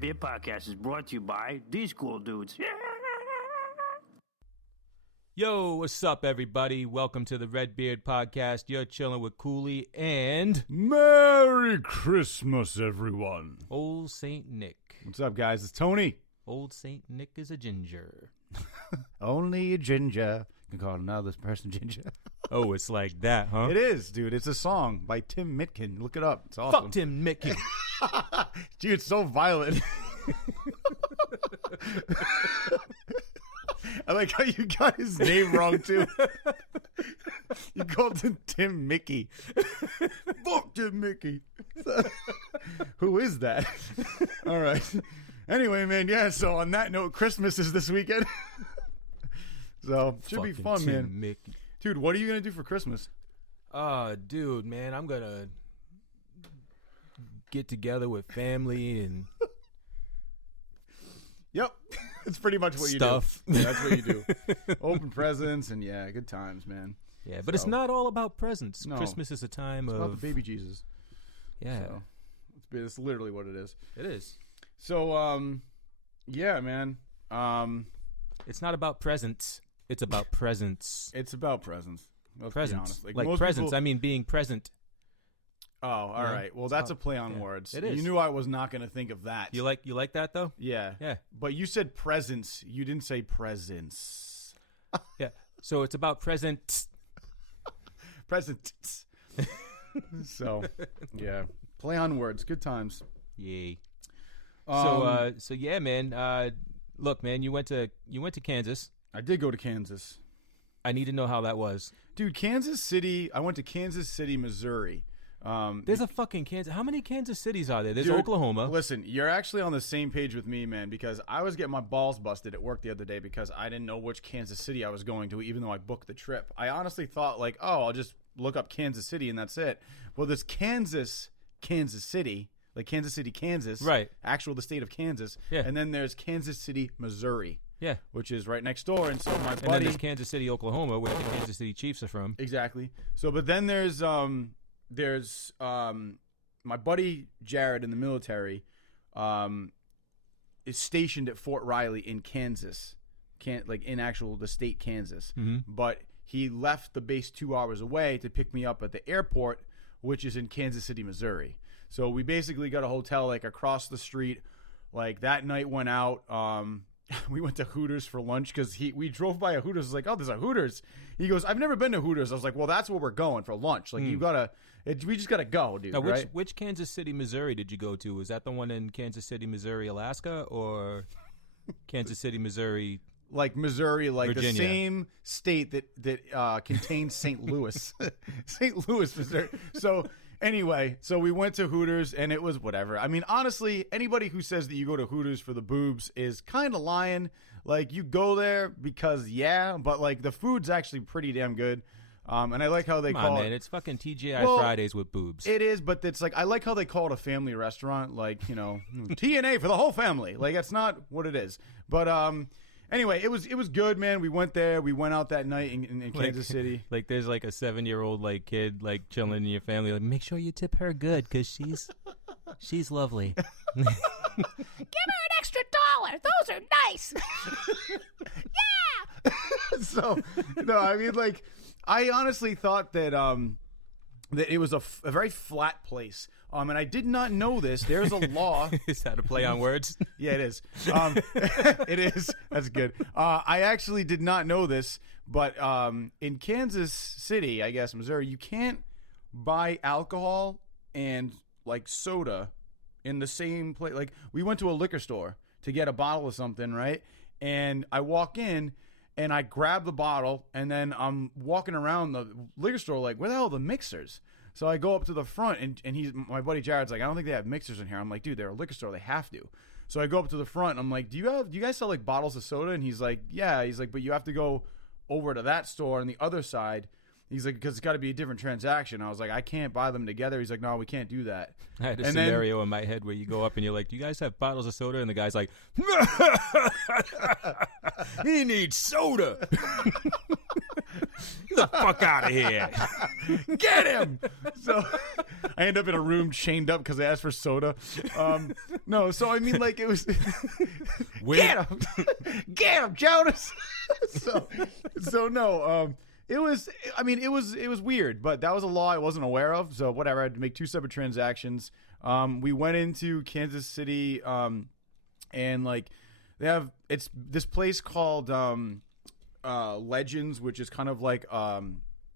Red Beard Podcast is brought to you by these cool dudes. Yo, what's up, everybody? Welcome to the Red Beard Podcast. You're chilling with Cooley and Merry Christmas, everyone. Old Saint Nick. What's up, guys? It's Tony. Old Saint Nick is a ginger. Only a ginger can call another person ginger. Oh, it's like that, huh? It is, dude. It's a song by Tim Mitkin. Look it up. It's awesome. Fuck Tim Mitkin. Dude, it's so violent. I like how you got his name wrong, too. You called him Tim Mickey. Fuck Tim Mickey. Who is that? All right. Anyway, man, yeah, so on that note, Christmas is this weekend. So, should be fun, Tim man. Mickey. Dude, what are you going to do for Christmas? Dude, man, I'm gonna get together with family and Yep. That's pretty much what stuff. you do. Yeah, that's what you do. Open presents and, yeah, good times, man. Yeah, but it's not all about presents. No. Christmas is a time It's of about the baby Jesus. Yeah, So, it's literally what it is. it is. So, yeah, man. It's not about presents. It's about presents. It's about presents. Let's be Presents, honest. like most presents. people- I mean, being present. Oh, all Yeah, right. Well, it's that's not- a play on yeah, words. it is. You knew I was not going to think of that. You like that though? Yeah. Yeah, But you said presents. You didn't say presents. yeah. So it's about present. Presents. So, yeah. Play on words. Good times. Yay. Um, So yeah, man. Look, man, you went to Kansas. I did go to Kansas. I need to know how that was. Dude, Kansas City. I went to Kansas City, Missouri. There's a fucking Kansas. How many Kansas cities are there? There's Dude, Oklahoma. Listen, you're actually on the same page with me, man, because I was getting my balls busted at work the other day because I didn't know which Kansas City I was going to, even though I booked the trip. I honestly thought, like, oh, I'll just look up Kansas City and that's it. Well, there's Kansas City, like Kansas City, Kansas. Right. Actual, the state of Kansas. Yeah. And then there's Kansas City, Missouri, Yeah. which is right next door. And so my And then buddy. there's Kansas City, Oklahoma, where the Kansas City Chiefs are from. Exactly. So, but then there's my buddy Jared in the military, is stationed at Fort Riley in Kansas, in actual the state Kansas. Mm-hmm. But he left the base 2 hours away to pick me up at the airport, which is in Kansas City, Missouri. So we basically got a hotel like across the street. Like that night went out. We went to Hooters for lunch because we drove by a Hooters. I was like, oh, there's a Hooters. He goes, I've never been to Hooters. I was like, well, that's where we're going for lunch. Like we just gotta go, dude. Now, right? which Kansas City, Missouri did you go to? Was that the one in Kansas City, Missouri, Alaska, or Kansas City, Missouri? Like Missouri, like Virginia. the same state that contains St. Louis, St. Louis, Missouri. So anyway, so we went to Hooters and it was whatever. I mean, honestly, anybody who says that you go to Hooters for the boobs is kind of lying. Like you go there because but like the food's actually pretty damn good. And I like how they Come call on, it. man. It's fucking TGI Well, Fridays with boobs. It is, but it's like I like how they call it a family restaurant, like TNA for the whole family. Like that's not what it is. But anyway, it was good, man. We went there. We went out that night in Kansas City. Like there's like a 7-year-old like kid like chilling in your family. Like make sure you tip her good because she's lovely. Give her an extra $1. Those are nice. Yeah. So no, I mean like I honestly thought that that it was a very flat place. And I did not know this. There's a law. Is that a play on words? Yeah, it is. It is. That's good. I actually did not know this, but in Kansas City, I guess, Missouri, you can't buy alcohol and like soda in the same place. Like we went to a liquor store to get a bottle of something, right? And I walk in and I grab the bottle and then I'm walking around the liquor store like, where the hell are the mixers? So I go up to the front and my buddy Jared's like, I don't think they have mixers in here. I'm like, dude, they're a liquor store. They have to. So I go up to the front. And I'm like, do you guys sell like bottles of soda? And he's like, yeah. He's like, but you have to go over to that store on the other side. He's like, because it's got to be a different transaction. I was like, I can't buy them together. He's like, no, we can't do that. I had a And scenario in my head where you go up and you're like, do you guys have bottles of soda? And the guy's like, he needs soda. Get the fuck out of here. Get him! So I end up in a room chained up because I asked for soda. No, so I mean, like, it was get him, get him, Jonas. so no. It was. I mean, it was weird, but that was a law I wasn't aware of. So whatever. I had to make 2 separate transactions. We went into Kansas City, and like it's this place called Legends, which is kind of like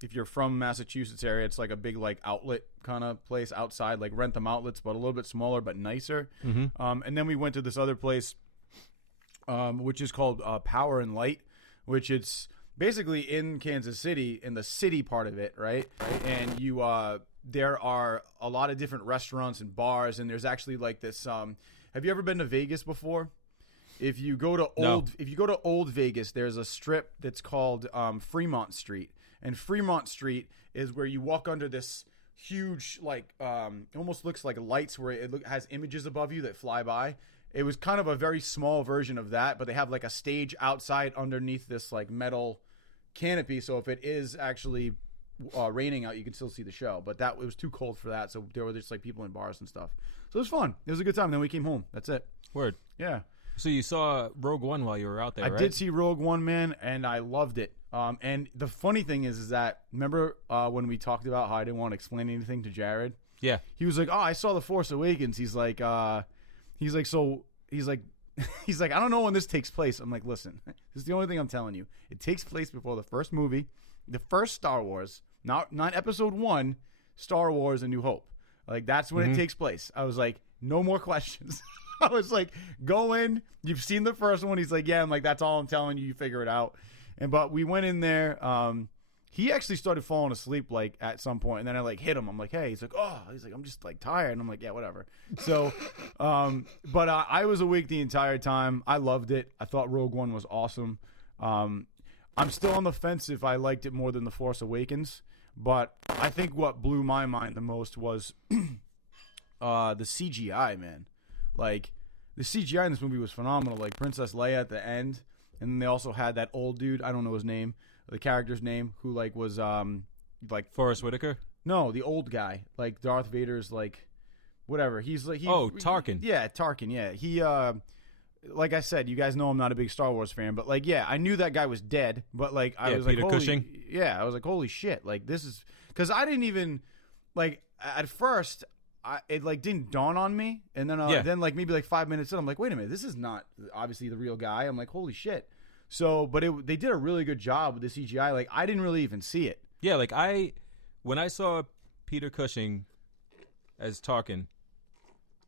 if you're from Massachusetts area, it's like a big like outlet kind of place outside, like Rentham Outlets, but a little bit smaller but nicer. And then we went to this other place, which is called Power and Light, which it's basically in Kansas City, in the city part of it, right? And you there are a lot of different restaurants and bars, and there's actually like this. Have you ever been to Vegas before? If you go to Old Vegas, there's a strip that's called Fremont Street, and Fremont Street is where you walk under this huge, like, it almost looks like lights where it has images above you that fly by. It was kind of a very small version of that, but they have like a stage outside underneath this like metal canopy, so if it is actually raining out, you can still see the show. But it was too cold for that, so there were just like people in bars and stuff. So it was fun. It was a good time. Then we came home. That's it. Word. Yeah. So you saw Rogue One while you were out there, right? I did see Rogue One, man, and I loved it. And the funny thing is that, remember when we talked about how I didn't want to explain anything to Jared? Yeah. He was like, "Oh, I saw The Force Awakens." He's like, he's like, I don't know when this takes place. I'm like, listen, this is the only thing I'm telling you. It takes place before the first movie, the first Star Wars, not Episode 1, Star Wars: A New Hope. Like, that's when it takes place. I was like, no more questions. I was like, go in. You've seen the first one. He's like, yeah. I'm like, that's all I'm telling you. You figure it out. But we went in there. He actually started falling asleep like at some point, and then I like hit him. I'm like, hey. He's like, oh. He's like, I'm just like tired. And I'm like, yeah, whatever. So, but I was awake the entire time. I loved it. I thought Rogue One was awesome. I'm still on the fence if I liked it more than The Force Awakens. But I think what blew my mind the most was the CGI, man. Like, the CGI in this movie was phenomenal. Like, Princess Leia at the end. And then they also had that old dude, I don't know his name, the character's name, who, like, was, like... Forrest Whitaker? No, the old guy. Like, Darth Vader's, like, whatever. He's, like... Tarkin. Yeah, Tarkin, yeah. He, like I said, you guys know I'm not a big Star Wars fan, but, like, yeah, I knew that guy was dead, but, like, I was Peter like, Cushing. Yeah, I was like, holy shit. Like, this is... Because I didn't even... Like, at first... it like didn't dawn on me, and then then like maybe like 5 minutes in, I'm like, wait a minute, this is not obviously the real guy. I'm like, holy shit. So, but they did a really good job with the CGI. Like, I didn't really even see it. Yeah, like when I saw Peter Cushing as Tarkin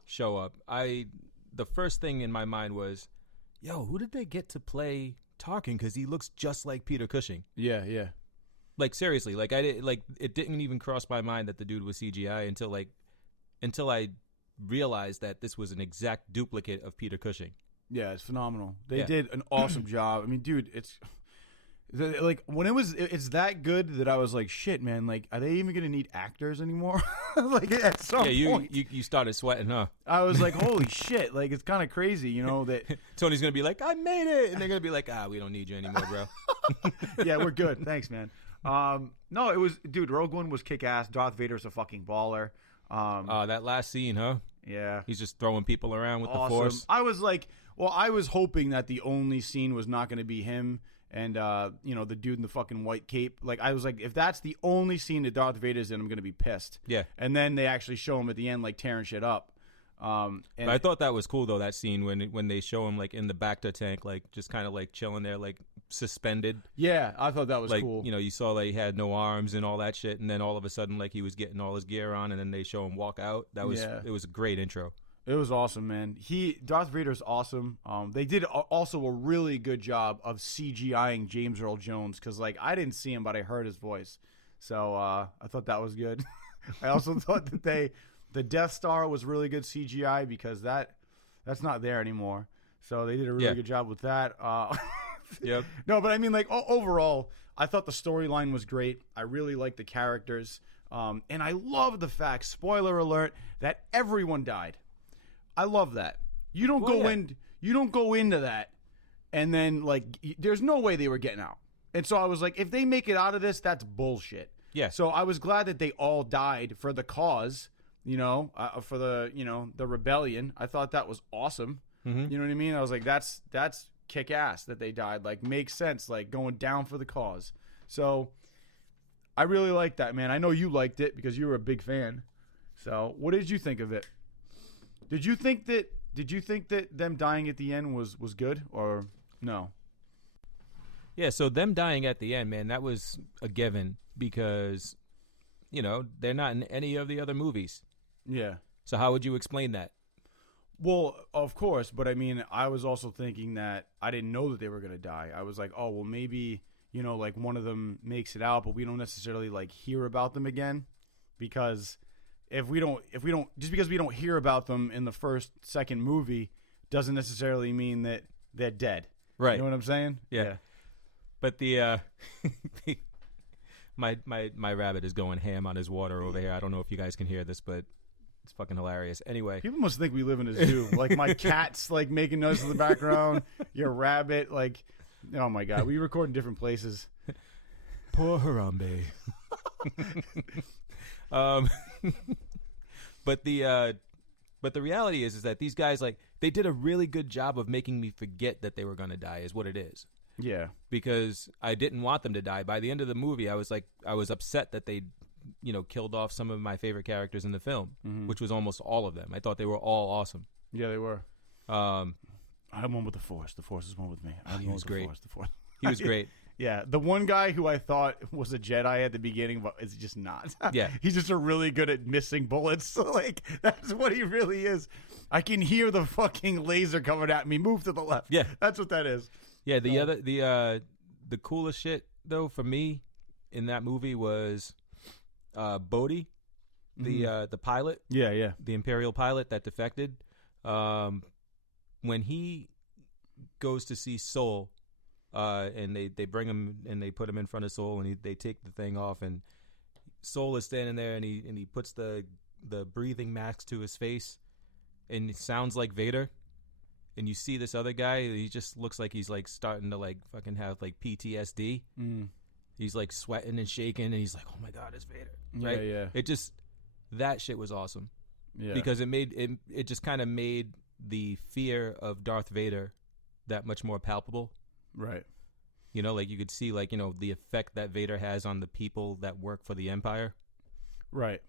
show up, the first thing in my mind was, yo, who did they get to play Tarkin? Because he looks just like Peter Cushing. Yeah, yeah. Like, seriously, like it didn't even cross my mind that the dude was CGI until I realized that this was an exact duplicate of Peter Cushing. Yeah, it's phenomenal. They did an awesome job. I mean, dude, it's like when it's that good that I was like, shit, man. Like, are they even gonna need actors anymore? Like, at some point, you started sweating, huh? I was like, holy shit. Like, it's kind of crazy, you know that Tony's gonna be like, I made it, and they're gonna be like, we don't need you anymore, bro. Yeah, we're good. Thanks, man. No, it was, dude. Rogue One was kick ass. Darth Vader's a fucking baller. That last scene, huh? Yeah. He's just throwing people around with Awesome. the Force. I was like, well, I was hoping that the only scene was not going to be him and, the dude in the fucking white cape. Like, I was like, if that's the only scene that Darth Vader's in, I'm going to be pissed. Yeah. And then they actually show him at the end, like, tearing shit up. And I thought that was cool, though, that scene when they show him, like, in the Bacta tank, like, just kind of, like, chilling there, like, suspended. Yeah, I thought that was like, cool. You know, you saw, like, he had no arms and all that shit, and then all of a sudden, like, he was getting all his gear on, and then they show him walk out. It was a great intro. It was awesome, man. Darth Vader's awesome. They did also a really good job of CGIing James Earl Jones, because, like, I didn't see him, but I heard his voice. So I thought that was good. I also thought that the Death Star was really good CGI, because that's not there anymore. So they did a really good job with that. Yep. No, but I mean, like, overall, I thought the storyline was great. I really liked the characters. And I love the fact, spoiler alert, that everyone died. I love that. You don't go into that and then, like, there's no way they were getting out. And so I was like, if they make it out of this, that's bullshit. Yeah. So I was glad that they all died for the cause, for the rebellion. I thought that was awesome. Mm-hmm. You know what I mean? I was like, that's kick ass that they died. Like, makes sense. Like, going down for the cause. So I really liked that, man. I know you liked it because you were a big fan. So what did you think of it? Did you think that them dying at the end was good or no? Yeah, so them dying at the end, man, that was a given because, they're not in any of the other movies. Yeah. So how would you explain that? Well, of course, but I mean, I was also thinking that I didn't know that they were going to die. I was like, oh, well, maybe, like one of them makes it out, but we don't necessarily like hear about them again because if we don't, just because we don't hear about them in the second movie doesn't necessarily mean that they're dead. Right. You know what I'm saying? Yeah. But my rabbit is going ham on his water over here. I don't know if you guys can hear this, but it's fucking hilarious. Anyway, people must think we live in a zoo. Like my cat's like making noise in the background. Your rabbit, like, oh my god, we record in different places. Poor Harambe. But the reality is that these guys, like, they did a really good job of making me forget that they were gonna die. Is what it is. Yeah. Because I didn't want them to die. By the end of the movie, I was upset that they, killed off some of my favorite characters in the film, which was almost all of them. I thought they were all awesome. Yeah, they were. I'm one with the Force. The Force is one with me. He was great. The Force. He was great. Yeah, the one guy who I thought was a Jedi at the beginning, but is just not. Yeah. He's just a really good at missing bullets. So, like, that's what he really is. I can hear the fucking laser coming at me. Move to the left. Yeah. That's what that is. Yeah, the coolest shit though for me in that movie was Bodhi, the pilot. Yeah, yeah. The Imperial pilot that defected. When he goes to see Soul, and they bring him and they put him in front of Soul and they take the thing off and Soul is standing there and he puts the breathing mask to his face and it sounds like Vader. And you see this other guy, he just looks like he's like starting to like fucking have like PTSD. He's like sweating and shaking and he's like, oh my God, it's Vader. Right? Yeah, yeah. It just, that shit was awesome. Yeah. Because it just kind of made the fear of Darth Vader that much more palpable. Right. Like you could see like, the effect that Vader has on the people that work for the Empire. Right.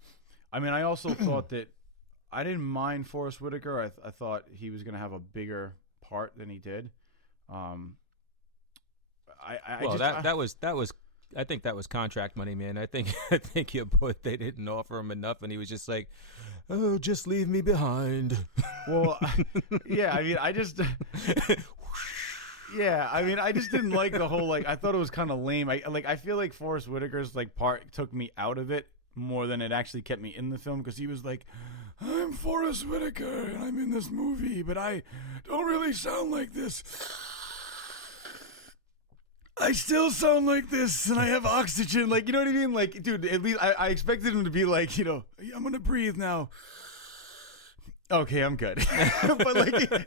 I mean, I also thought that I didn't mind Forrest Whitaker. I thought he was going to have a bigger part than he did. I think that was contract money, man. I think your boy, they didn't offer him enough, and he was just like, "Oh, just leave me behind." Well, yeah. I mean, I just didn't like the whole like. I thought it was kind of lame. I feel like Forrest Whitaker's like part took me out of it more than it actually kept me in the film because he was like, I'm Forrest Whitaker and I'm in this movie, but I don't really sound like this. I still sound like this and I have oxygen. Like, you know what I mean? Like, dude, at least I expected him to be like, I'm going to breathe now. Okay, I'm good. But like,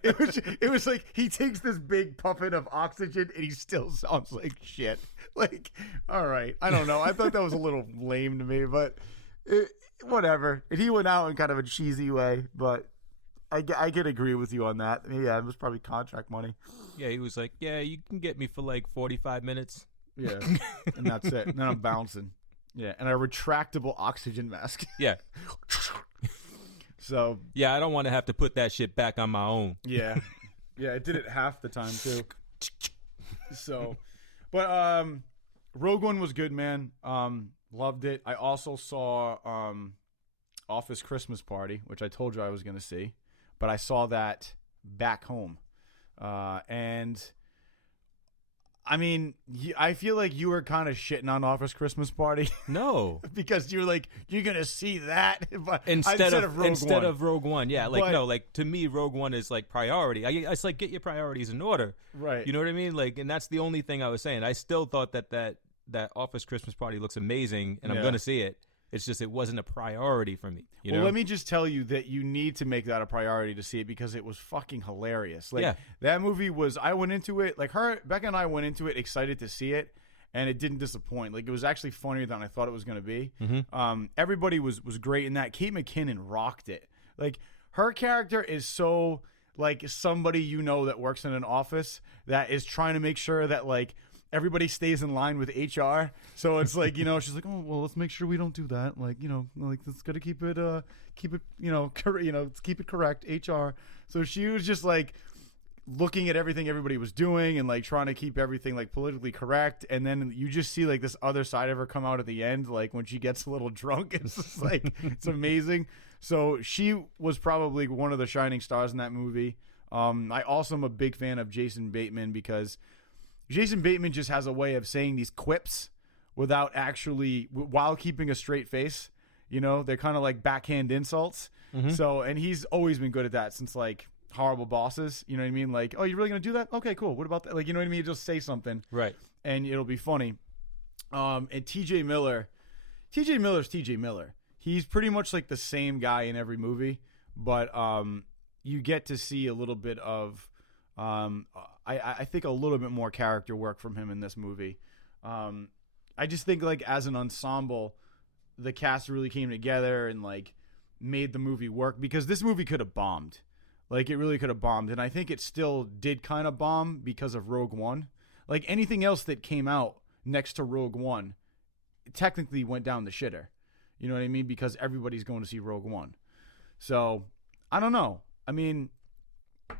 it was like he takes this big puffin of oxygen and he still sounds like shit. Like, all right. I don't know. I thought that was a little lame to me, but whatever. And he went out in kind of a cheesy way, but I could agree with you on that. Yeah, it was probably contract money. Yeah, he was like, yeah, you can get me for like 45 minutes. Yeah, and that's it. And then I'm bouncing. Yeah, and a retractable oxygen mask. Yeah. So. Yeah, I don't want to have to put that shit back on my own. Yeah. Yeah, it did it half the time, too. So, but Rogue One was good, man. Loved it. I also saw Office Christmas Party, which I told you I was going to see, but I saw that back home. And I mean, I feel like you were kind of shitting on Office Christmas Party. No. Because you're like, you're going to see that instead of Rogue One. Yeah, like, but, no, like, to me, Rogue One is like priority. It's like, get your priorities in order. Right. You know what I mean? Like, and that's the only thing I was saying. I still thought that Office Christmas Party looks amazing, and I'm going to see it. It's just it wasn't a priority for me. You know? Let me just tell you that you need to make that a priority to see it because it was fucking hilarious. Like that movie was. I went into it like Becca and I went into it excited to see it, and it didn't disappoint. Like, it was actually funnier than I thought it was going to be. Everybody was great in that. Kate McKinnon rocked it. Like, her character is so like somebody that works in an office that is trying to make sure that like everybody stays in line with HR. So it's like, she's like, oh, well, let's make sure we don't do that. Like, like let's got to keep it, keep it correct, HR. So she was just like looking at everything everybody was doing and like trying to keep everything like politically correct. And then you just see like this other side of her come out at the end, like when she gets a little drunk. It's just like, it's amazing. So she was probably one of the shining stars in that movie. I also am a big fan of Jason Bateman because Jason Bateman just has a way of saying these quips without actually, while keeping a straight face. They're kind of like backhand insults. So, and he's always been good at that since like Horrible Bosses. You know what I mean? Like, oh, you're really going to do that? Okay, cool. What about that? Like, you know what I mean? Just say something. Right. And it'll be funny. And TJ Miller's TJ Miller. He's pretty much like the same guy in every movie, but you get to see a little bit of, I think a little bit more character work from him in this movie. I just think like as an ensemble, the cast really came together and like made the movie work because this movie could have bombed. Like it really could have bombed. And I think it still did kind of bomb because of Rogue One. Like anything else that came out next to Rogue One technically went down the shitter. You know what I mean? Because everybody's going to see Rogue One. So, I don't know. I mean,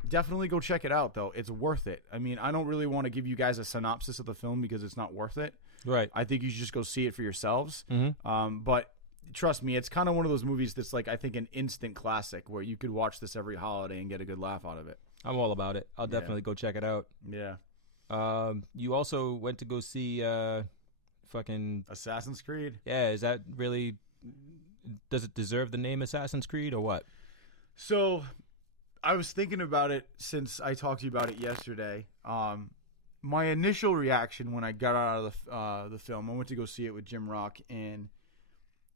definitely go check it out, though. It's worth it. I mean, I don't really want to give you guys a synopsis of the film because it's not worth it. Right. I think you should just go see it for yourselves. But trust me, it's kind of one of those movies that's like, I think, an instant classic where you could watch this every holiday and get a good laugh out of it. I'm all about it. I'll definitely go check it out. Yeah. You also went to go see fucking Assassin's Creed. Yeah, is that really... Does it deserve the name Assassin's Creed or what? So, I was thinking about it since I talked to you about it yesterday. My initial reaction when I got out of the film, I went to go see it with Jim Rock, and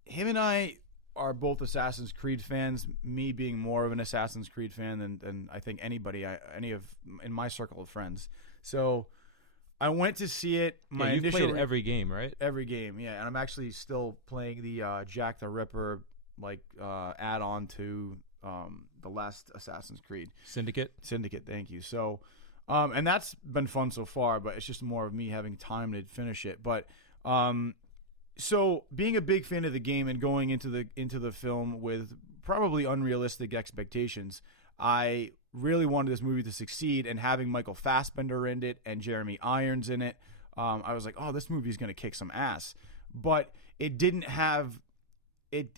him and I are both Assassin's Creed fans. Me being more of an Assassin's Creed fan than I think anybody, in my circle of friends. So, I went to see it. You've played every game, right? Every game, yeah. And I'm actually still playing the Jack the Ripper add-on to the last Assassin's Creed. Syndicate, thank you. So, and that's been fun so far, but it's just more of me having time to finish it. But so being a big fan of the game and going into the film with probably unrealistic expectations, I really wanted this movie to succeed, and having Michael Fassbender in it and Jeremy Irons in it, I was like, oh, this movie's going to kick some ass. But it didn't have it.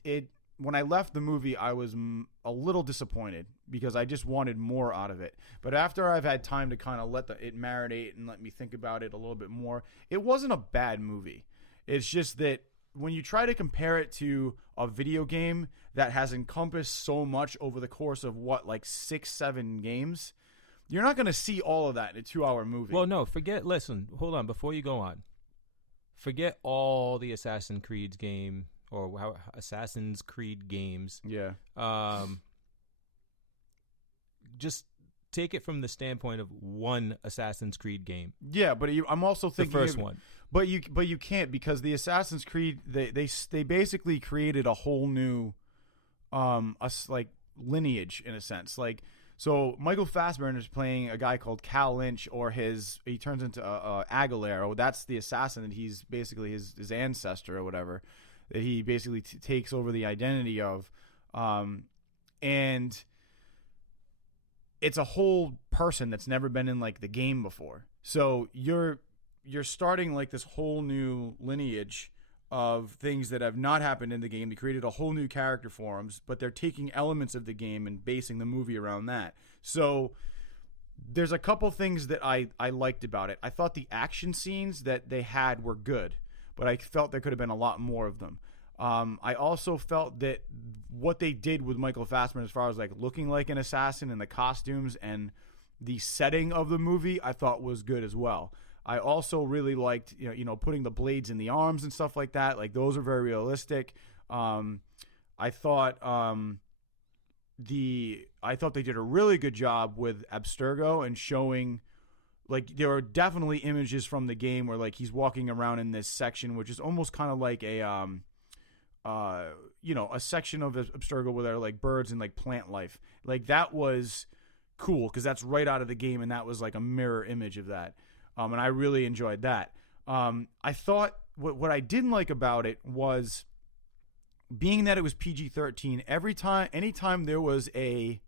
When I left the movie, I was a little disappointed because I just wanted more out of it. But after I've had time to kind of let it marinate and let me think about it a little bit more, it wasn't a bad movie. It's just that when you try to compare it to a video game that has encompassed so much over the course of 6-7 games, you're not going to see all of that in a 2-hour movie. Well, no, listen, hold on, before you go on. Forget all the Assassin's Creed games. Yeah. Just take it from the standpoint of one Assassin's Creed game. Yeah, but I'm also thinking the first one. But you can't, because the Assassin's Creed they basically created a whole new lineage in a sense. Like, so Michael Fassbender is playing a guy called Cal Lynch, or he turns into Aguilera. That's the assassin, and he's basically his ancestor or whatever, that he basically takes over the identity of, and it's a whole person that's never been in like the game before. So you're starting like this whole new lineage of things that have not happened in the game. They created a whole new character for them, but they're taking elements of the game and basing the movie around that. So there's a couple things that I liked about it. I thought the action scenes that they had were good, but I felt there could have been a lot more of them. I also felt that what they did with Michael Fassbender as far as like looking like an assassin and the costumes and the setting of the movie, I thought was good as well. I also really liked, putting the blades in the arms and stuff like that. Like, those are very realistic. I thought they did a really good job with Abstergo and showing like there are definitely images from the game where like he's walking around in this section, which is almost kind of like a a section of Abstergo where there are like birds and like plant life. Like that was cool because that's right out of the game, and that was like a mirror image of that. And I really enjoyed that. I thought what I didn't like about it was being that it was PG-13. Anytime there was a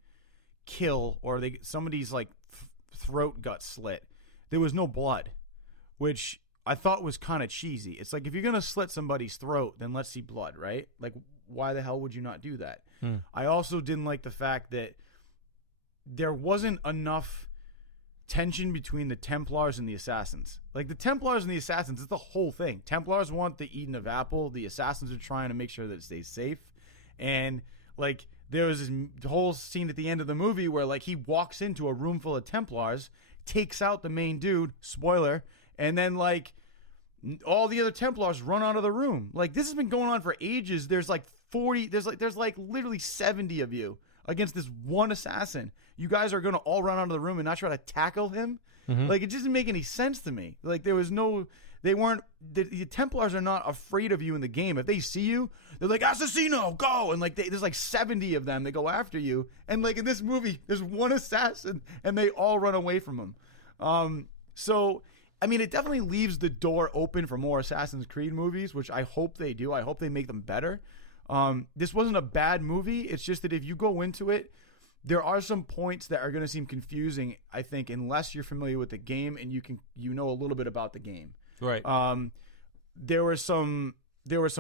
kill or somebody's like throat got slit, there was no blood, which I thought was kind of cheesy. It's like if you're gonna slit somebody's throat, then let's see blood, right? Like why the hell would you not do that? I also didn't like the fact that there wasn't enough tension between the Templars and the Assassins. Like the Templars and the Assassins is the whole thing. Templars want the Eden of Apple. The Assassins are trying to make sure that it stays safe. And like there was this whole scene at the end of the movie where like he walks into a room full of Templars, takes out the main dude, spoiler, and then like all the other Templars run out of the room. Like this has been going on for ages. There's like 40, there's like literally 70 of you against this one assassin. You guys are going to all run out of the room and not try to tackle him? Like, it doesn't make any sense to me. Like, the Templars are not afraid of you in the game. If they see you, they're like, Assassino, go! And, like, there's like 70 of them that go after you. And, like, in this movie, there's one assassin, and they all run away from him. So, I mean, it definitely leaves the door open for more Assassin's Creed movies, which I hope they do. I hope they make them better. This wasn't a bad movie. It's just that if you go into it, there are some points that are going to seem confusing, I think, unless you're familiar with the game and you know a little bit about the game. Right. There were some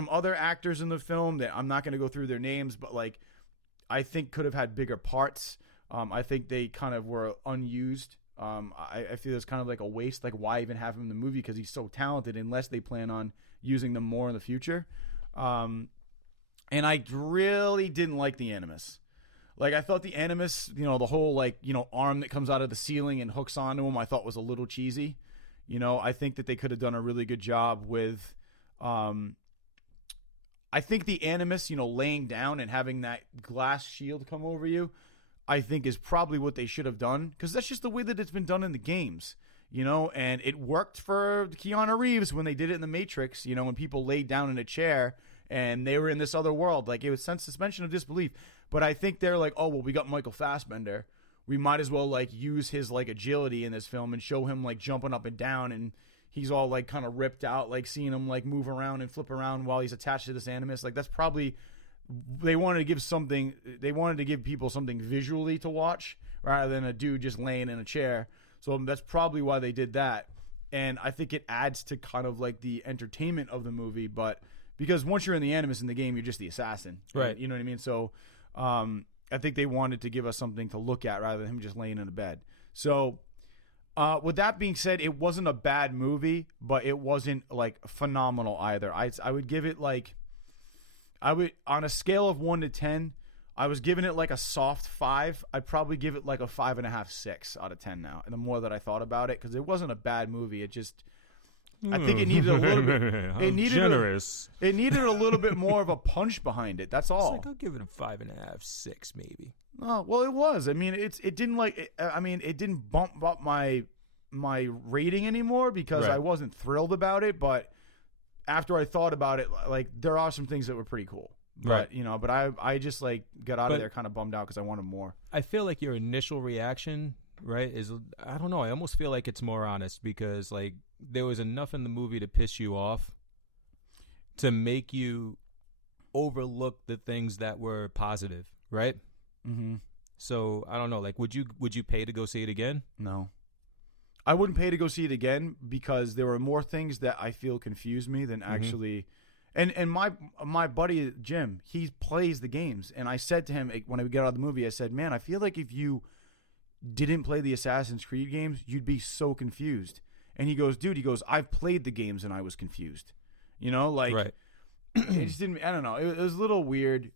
other actors in the film that I'm not going to go through their names, but like I think could have had bigger parts. I think they kind of were unused. I feel it's kind of like a waste. Like why even have him in the movie because he's so talented unless they plan on using them more in the future. And I really didn't like the Animus. Like, I thought the Animus, the whole, like, arm that comes out of the ceiling and hooks onto him, I thought was a little cheesy. I think that they could have done a really good job with, I think the Animus, laying down and having that glass shield come over you, I think is probably what they should have done. Because that's just the way that it's been done in the games, and it worked for Keanu Reeves when they did it in The Matrix, when people laid down in a chair and they were in this other world. Like, it was suspension of disbelief. But I think they're like, oh, well, we got Michael Fassbender. We might as well, like, use his, like, agility in this film and show him, like, jumping up and down. And he's all, like, kind of ripped out, like, seeing him, like, move around and flip around while he's attached to this Animus. Like, that's probably – they wanted to give people something visually to watch rather than a dude just laying in a chair. So that's probably why they did that. And I think it adds to kind of, like, the entertainment of the movie. But because once you're in the Animus in the game, you're just the assassin. Right. You know what I mean? So – I think they wanted to give us something to look at rather than him just laying in a bed. So, with that being said, it wasn't a bad movie, but it wasn't like phenomenal either. I would give it like, on a scale of 1 to 10, I was giving it like a soft 5. I'd probably give it like a 5.5, 6 out of 10 now. And the more that I thought about it, because it wasn't a bad movie, it just. I think it needed a little bit. It needed generous. It needed a little bit more of a punch behind it. That's all. It's like I'll give it a 5.5, 6 maybe. Oh well, it was. I mean, it didn't like. It didn't bump up my rating anymore because Right. I wasn't thrilled about it. But after I thought about it, like there are some things that were pretty cool. Right. But I just like got out of there kind of bummed out because I wanted more. I feel like your initial reaction, right, is I don't know. I almost feel like it's more honest because like there was enough in the movie to piss you off to make you overlook the things that were positive, right? Mm-hmm. So I don't know. Like, would you pay to go see it again? No. I wouldn't pay to go see it again because there were more things that I feel confused me than actually. And my buddy Jim, he plays the games, and I said to him when I got out of the movie, I said, "Man, I feel like if you didn't play the Assassin's Creed games, you'd be so confused." And he goes, "Dude," he goes, "I've played the games and I was confused." Like Right. it just didn't. I don't know. It was a little weird.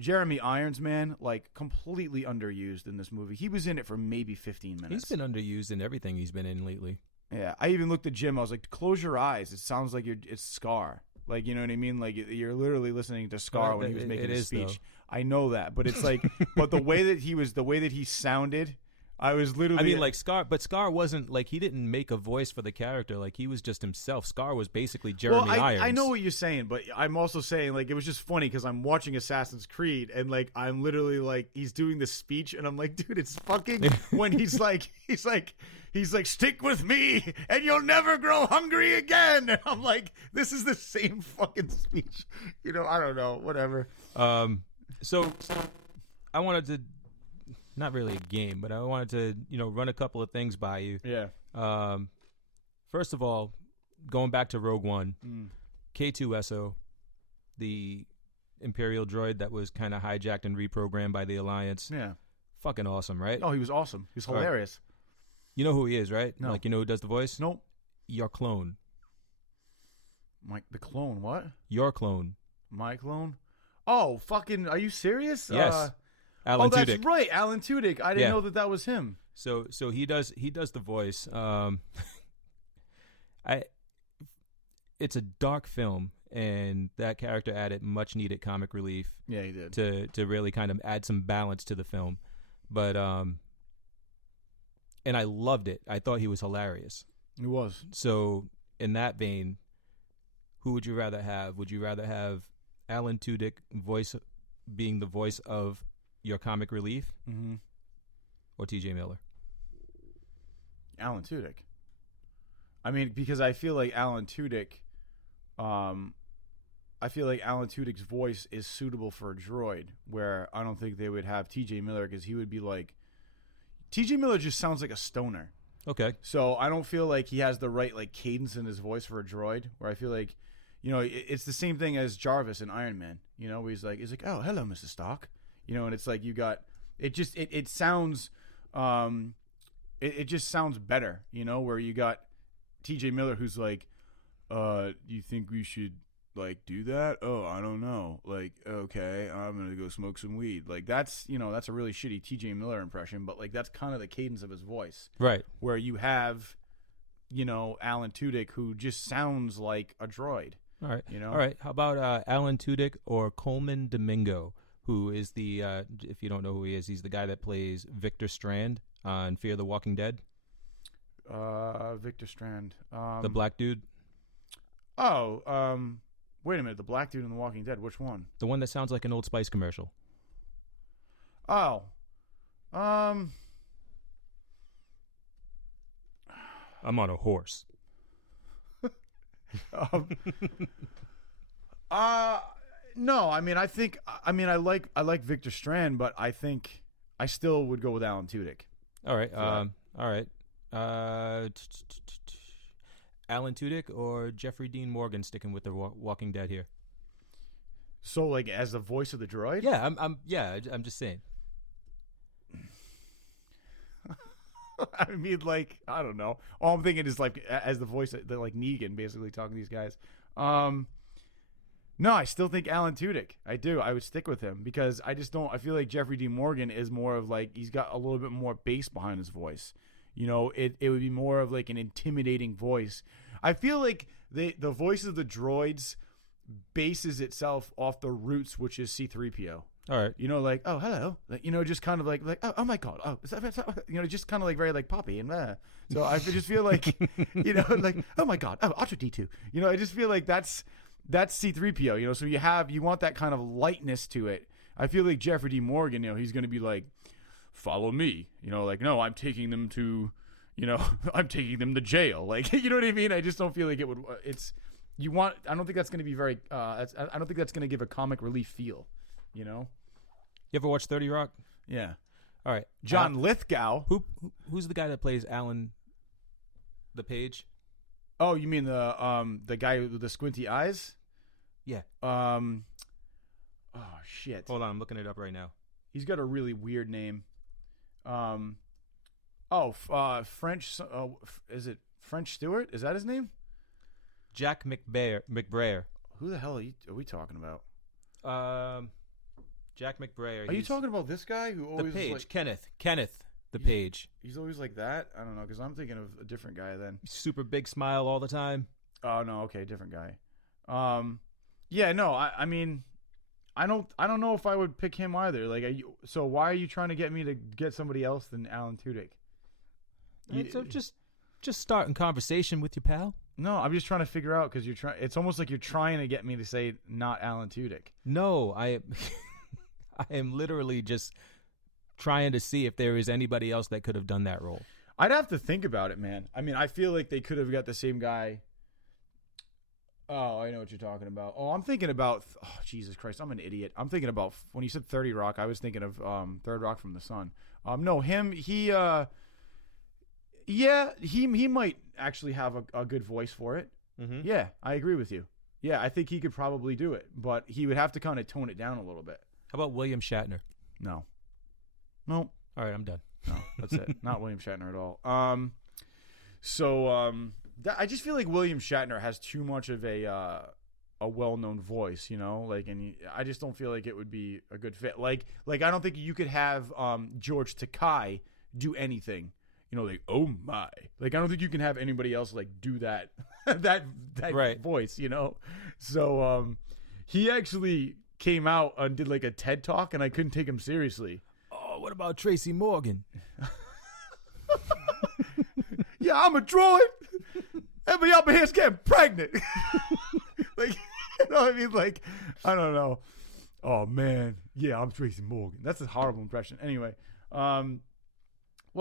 Jeremy Irons, man, like completely underused in this movie. He was in it for maybe 15 minutes. He's been underused in everything he's been in lately. Yeah, I even looked at Jim. I was like, "Close your eyes. It sounds like it's Scar." Like, you know what I mean? Like you're literally listening to Scar Well, when he was making it his is, speech. though. I know that, but it's like, but the way that he sounded, I was literally. I mean, like Scar, but Scar wasn't like he didn't make a voice for the character. Like he was just himself. Scar was basically Jeremy Irons. I know what you're saying, but I'm also saying like it was just funny because I'm watching Assassin's Creed and like I'm literally like he's doing this speech and I'm like, dude, it's fucking when he's like stick with me and you'll never grow hungry again. And I'm like, this is the same fucking speech. You know, I don't know, whatever. So I wanted to. Not really a game, but I wanted to, run a couple of things by you. Yeah. First of all, going back to Rogue One, K2SO, the Imperial droid that was kind of hijacked and reprogrammed by the Alliance. Yeah. Fucking awesome, right? Oh, he was awesome. He was hilarious. You know who he is, right? No. Like, you know who does the voice? Nope. Your clone. The clone, what? Your clone. My clone? Oh, fucking, are you serious? Yes. Alan that's Tudyk. right, Alan Tudyk. I didn't know that was him. So he does the voice. It's a dark film, and that character added much needed comic relief. Yeah, he did. To really kind of add some balance to the film, but and I loved it. I thought he was hilarious. He was. So in that vein, who would you rather have? Would you rather have Alan Tudyk being the voice of your comic relief, or T.J. Miller? Alan Tudyk. I mean, because I feel like Alan Tudyk's voice is suitable for a droid, where I don't think they would have T.J. Miller because he would be like, T.J. Miller just sounds like a stoner. Okay. So I don't feel like he has the right like cadence in his voice for a droid, where I feel like, it's the same thing as Jarvis in Iron Man, where he's like, oh, hello, Mr. Stark. And it's like you got it just it sounds it just sounds better, where you got TJ Miller who's like, you think we should like do that? Oh, I don't know. Like, okay, I'm gonna go smoke some weed. Like that's that's a really shitty TJ Miller impression, but like that's kind of the cadence of his voice. Right. Where you have, Alan Tudyk who just sounds like a droid. All right. All right. How about Alan Tudyk or Coleman Domingo, who is the, if you don't know who he is, he's the guy that plays Victor Strand on Fear the Walking Dead. Victor Strand. The black dude. Oh, wait a minute. The black dude in The Walking Dead. Which one? The one that sounds like an Old Spice commercial. Oh. I'm on a horse. No, I mean, I like Victor Strand, but I think I still would go with Alan Tudyk. All right. All right. Alan Tudyk or Jeffrey Dean Morgan, sticking with the Walking Dead here. So, like, as the voice of the droid? Yeah, I'm just saying. I mean, like, I don't know. All I'm thinking is like as the voice, like Negan, basically talking to these guys. No, I still think Alan Tudyk. I do. I would stick with him because I just don't. I feel like Jeffrey D. Morgan is more of like he's got a little bit more bass behind his voice. It would be more of like an intimidating voice. I feel like the voice of the droids bases itself off the roots, which is C-3PO. All right. Like, oh, hello. Like, just kind of like, oh my God. Oh, is that, just kind of like very like poppy and So I just feel like, like, oh my God. Oh, R2-D2. I just feel like that's C-3PO, so you want that kind of lightness to it. I feel like Jeffrey D. Morgan, he's going to be like, follow me, like, no, I'm taking them to, I'm taking them to jail. Like, you know what I mean? I just don't feel like it would, I don't think that's going to be very, I don't think that's going to give a comic relief feel, You ever watch 30 Rock? Yeah. All right. John Lithgow. Who's the guy that plays Alan the Page? Oh, you mean the guy with the squinty eyes? Yeah. Oh shit. Hold on, I'm looking it up right now. He's got a really weird name. French. Is it French Stewart? Is that his name? Jack McBrayer. Who the hell are we talking about? Jack McBrayer. Are you talking about this guy who always the Page? like, Kenneth the Page. He's always like that. I don't know because I'm thinking of a different guy then. Super big smile all the time. Oh no, okay, different guy. Yeah, no, I mean, I don't know if I would pick him either. Like, so why are you trying to get me to get somebody else than Alan Tudyk? So just starting conversation with your pal. No, I'm just trying to figure out because you're trying. It's almost like you're trying to get me to say not Alan Tudyk. No, I am literally just trying to see if there is anybody else that could have done that role. I'd have to think about it, man. I mean, I feel like they could have got the same guy. Oh, I know what you're talking about. Oh, I'm thinking about. Oh, Jesus Christ, I'm an idiot. I'm thinking about when you said 30 Rock. I was thinking of Third Rock from the Sun. No, him. He might actually have a good voice for it. Mm-hmm. Yeah, I agree with you. Yeah, I think he could probably do it, but he would have to kind of tone it down a little bit. How about William Shatner? No. All right, I'm done. No, that's it. Not William Shatner at all. I just feel like William Shatner has too much of a well-known voice, you know, like, and I just don't feel like it would be a good fit. Like I don't think you could have George Takei do anything, you know, like, oh my, like, I don't think you can have anybody else like do that that right. voice, you know. So he actually came out and did like a TED talk, and I couldn't take him seriously. Oh, what about Tracy Morgan? Yeah, I'm a droid. Everybody up in here's getting pregnant. Like, you know what I mean? Like, I don't know. Oh, man. Yeah, I'm Tracy Morgan. That's a horrible impression. Anyway. Well,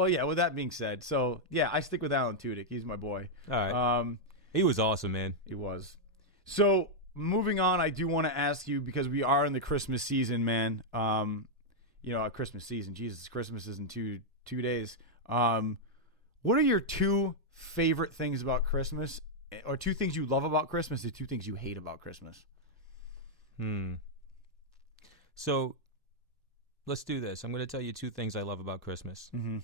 yeah, with that being said, so, yeah, I stick with Alan Tudyk. He's my boy. All right. He was awesome, man. He was. So, moving on, I do want to ask you, because we are in the Christmas season, man. You know, Christmas season. Jesus, Christmas is in two days. What are your two favorite things about Christmas, or two things you love about Christmas, and two things you hate about Christmas? So let's do this. I'm going to tell you two things I love about Christmas. Mm-hmm.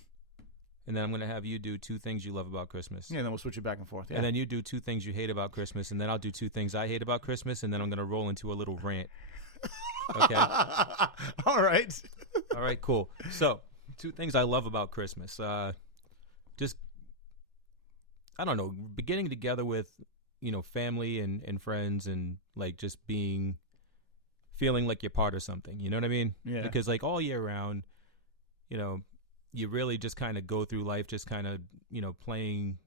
And then I'm going to have you do two things you love about Christmas. Yeah, then we'll switch it back and forth. Yeah. And then you do two things you hate about Christmas, and then I'll do two things I hate about Christmas, and then I'm going to roll into a little rant. Okay? All right. All right, cool. So, two things I love about Christmas. Just, I don't know, beginning together with, you know, family and friends, and like just feeling like you're part of something. You know what I mean? Yeah. Because like all year round, you know, you really just kind of go through life just kind of, you know, playing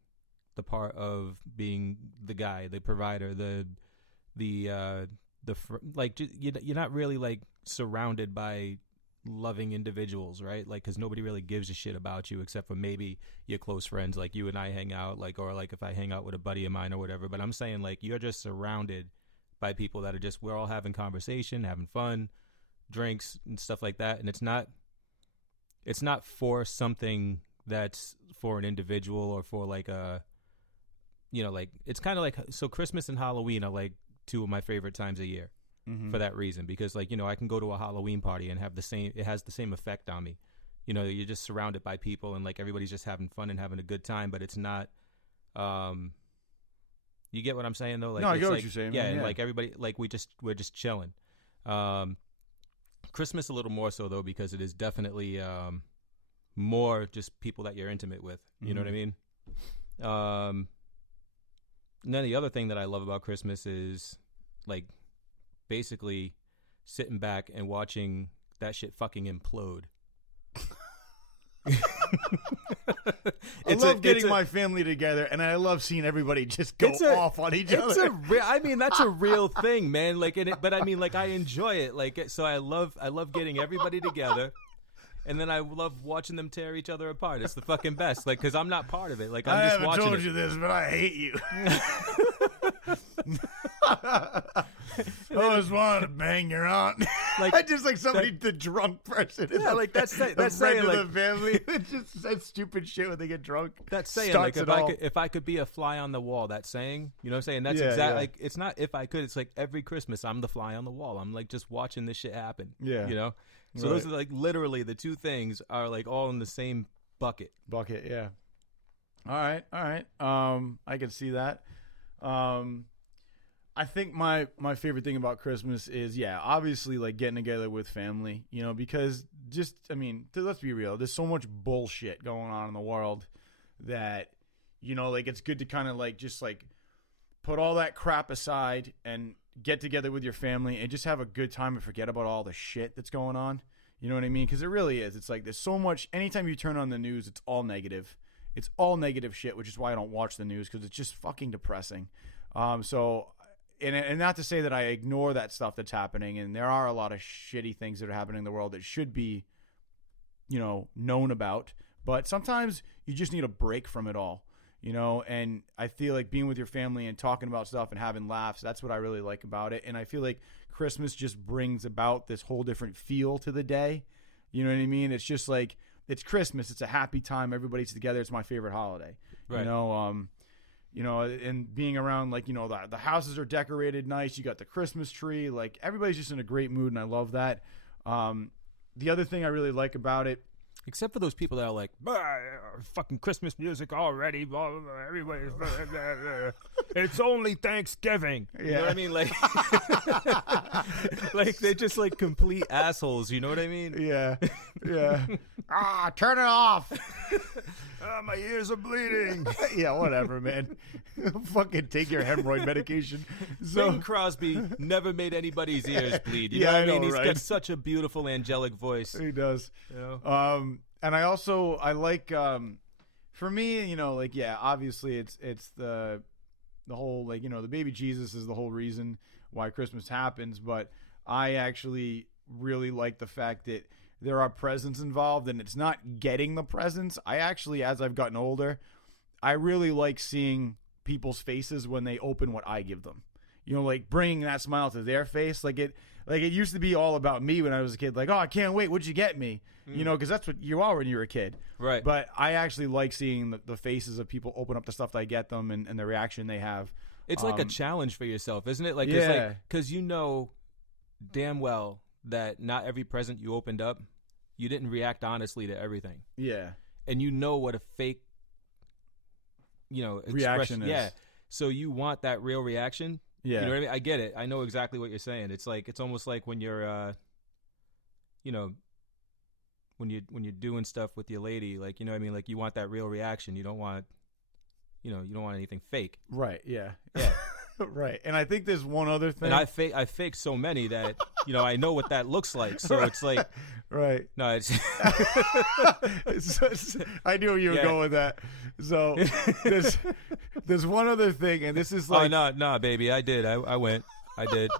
the part of being the guy, the provider, you're not really like surrounded by loving individuals, right? Like, because nobody really gives a shit about you except for maybe your close friends, like you and I hang out, like, or like if I hang out with a buddy of mine or whatever. But I'm saying, like, you're just surrounded by people that are just, we're all having conversation, having fun, drinks and stuff like that. And it's not for something that's for an individual or for like a, you know, like, it's kind of like, so Christmas and Halloween are like two of my favorite times a year. Mm-hmm. For that reason, because like, you know, I can go to a Halloween party and it has the same effect on me. You know, you're just surrounded by people and like everybody's just having fun and having a good time, but it's not, you get what I'm saying though? Like, no, I get what like, you're saying. Yeah, Man, and yeah. like everybody, like we're just chilling. Christmas a little more so though, because it is definitely more just people that you're intimate with. You know what I mean? And then the other thing that I love about Christmas is like basically sitting back and watching that shit fucking implode. I love getting my family together, and I love seeing everybody just go off on each other. I mean, that's a real thing, man. Like, but I mean, like, I enjoy it. Like, so I love getting everybody together, and then I love watching them tear each other apart. It's the fucking best. Like, because I'm not part of it. Like, I'm just watching. I haven't told you this, but I hate you. I just wanted to bang your aunt. Like, I just like somebody, the drunk person. Yeah, like that's saying like like the family. It just says stupid shit when they get drunk. That's saying like if I could be a fly on the wall. That's saying, you know what I'm saying? That's exactly like, it's not if I could. It's like every Christmas I'm the fly on the wall. I'm like just watching this shit happen. Yeah, you know. So those are like literally the two things are like all in the same bucket. Yeah. All right. I can see that. I think my favorite thing about Christmas is, obviously like getting together with family, you know, because just, I mean, let's be real. There's so much bullshit going on in the world that, you know, like it's good to kind of like just like put all that crap aside and get together with your family and just have a good time and forget about all the shit that's going on. You know what I mean? Because it really is. It's like there's so much. Anytime you turn on the news, it's all negative. It's all negative shit, which is why I don't watch the news, because it's just fucking depressing. And not to say that I ignore that stuff that's happening, and there are a lot of shitty things that are happening in the world that should be, known about. But sometimes you just need a break from it all, and I feel like being with your family and talking about stuff and having laughs, that's what I really like about it. And I feel like Christmas just brings about this whole different feel to the day. You know what I mean? It's just like, it's Christmas. It's a happy time. Everybody's together. It's my favorite holiday. Right. And being around, like, the houses are decorated nice. You got the Christmas tree. Like, everybody's just in a great mood, and I love that. The other thing I really like about it, Except for those people that are like, fucking Christmas music already. Everybody's, it's only Thanksgiving. You know what I mean? Like, like they're just like complete assholes. You know what I mean? yeah. Turn it off. My ears are bleeding. Yeah, whatever, man. Fucking take your hemorrhoid medication. Bing Crosby never made anybody's ears bleed. You know what I mean? He's got such a beautiful angelic voice. He does. You know? And I like, for me, obviously it's the whole, the baby Jesus is the whole reason why Christmas happens. But I actually really like the fact that there are presents involved, and it's not getting the presents. I actually, as I've gotten older, I really like seeing people's faces when they open what I give them. Like bringing that smile to their face. Like it used to be all about me when I was a kid. Like, oh, I can't wait. What'd you get me? Because that's what you are when you're a kid. Right. But I actually like seeing the faces of people open up the stuff that I get them and the reaction they have. It's like a challenge for yourself, isn't it? Like, yeah. Because you know damn well that not every present you opened up, you didn't react honestly to everything. Yeah. And you know what a fake, reaction is. Yeah. So you want that real reaction. Yeah. You know what I mean? I get it. I know exactly what you're saying. It's almost like when you're, when you're doing stuff with your lady, like, you know what I mean? Like, you want that real reaction. You don't want, you don't want anything fake. Right. Yeah. Yeah. Right. And I think there's one other thing. And I faked so many that, I know what that looks like. So it's like, right. No, it's I knew you were going with that. So there's one other thing, and this is like, oh no, baby, I did. I went. I did.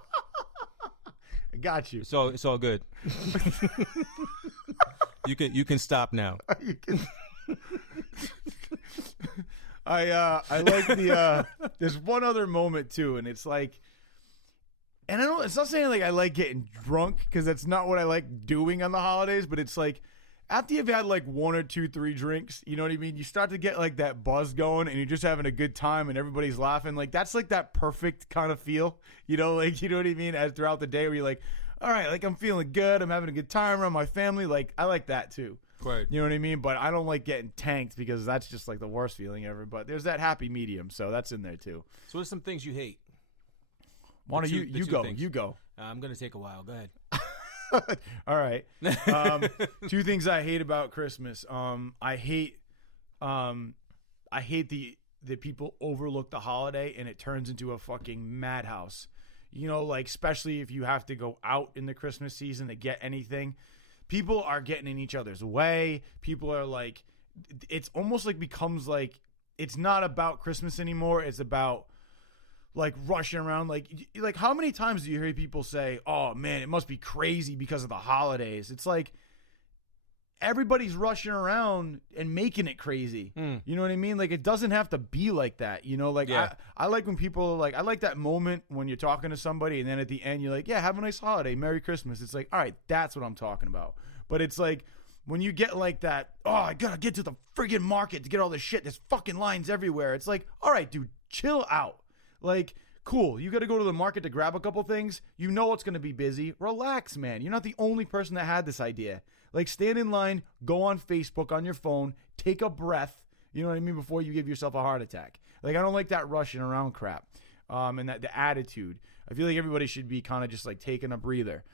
I got you. So it's all good. You can stop now. You can. I like there's one other moment too, and it's like, and it's not saying like I like getting drunk, because that's not what I like doing on the holidays, but it's like after you've had like 1 or 2, 3 drinks, you know what I mean? You start to get like that buzz going, and you're just having a good time, and everybody's laughing. Like that's like that perfect kind of feel, like, you know what I mean? As throughout the day where you're like, all right, like I'm feeling good, I'm having a good time around my family. Like I like that too. Right. You know what I mean? But I don't like getting tanked, because that's just like the worst feeling ever. But there's that happy medium, so that's in there too. So what are some things you hate? Why don't you go? You go. I'm gonna take a while. Go ahead. All right. 2 things I hate about Christmas. I hate that people overlook the holiday and it turns into a fucking madhouse. Like especially if you have to go out in the Christmas season to get anything. People are getting in each other's way. People are like, it's almost like becomes like, it's not about Christmas anymore. It's about like rushing around. Like how many times do you hear people say, oh man, it must be crazy because of the holidays? It's like everybody's rushing around and making it crazy. You know what I mean? Like it doesn't have to be like that. Like yeah. I like when people are like, I like that moment when you're talking to somebody and then at the end you're like, yeah, have a nice holiday. Merry Christmas. It's like, all right, that's what I'm talking about. But it's like when you get like that, oh, I gotta get to the friggin' market to get all this shit. There's fucking lines everywhere. It's like, all right, dude, chill out. Like, cool, you gotta go to the market to grab a couple things. You know it's gonna be busy. Relax, man. You're not the only person that had this idea. Like, stand in line, go on Facebook on your phone, take a breath, you know what I mean, before you give yourself a heart attack. Like, I don't like that rushing around crap, and that the attitude. I feel like everybody should be kind of just like taking a breather.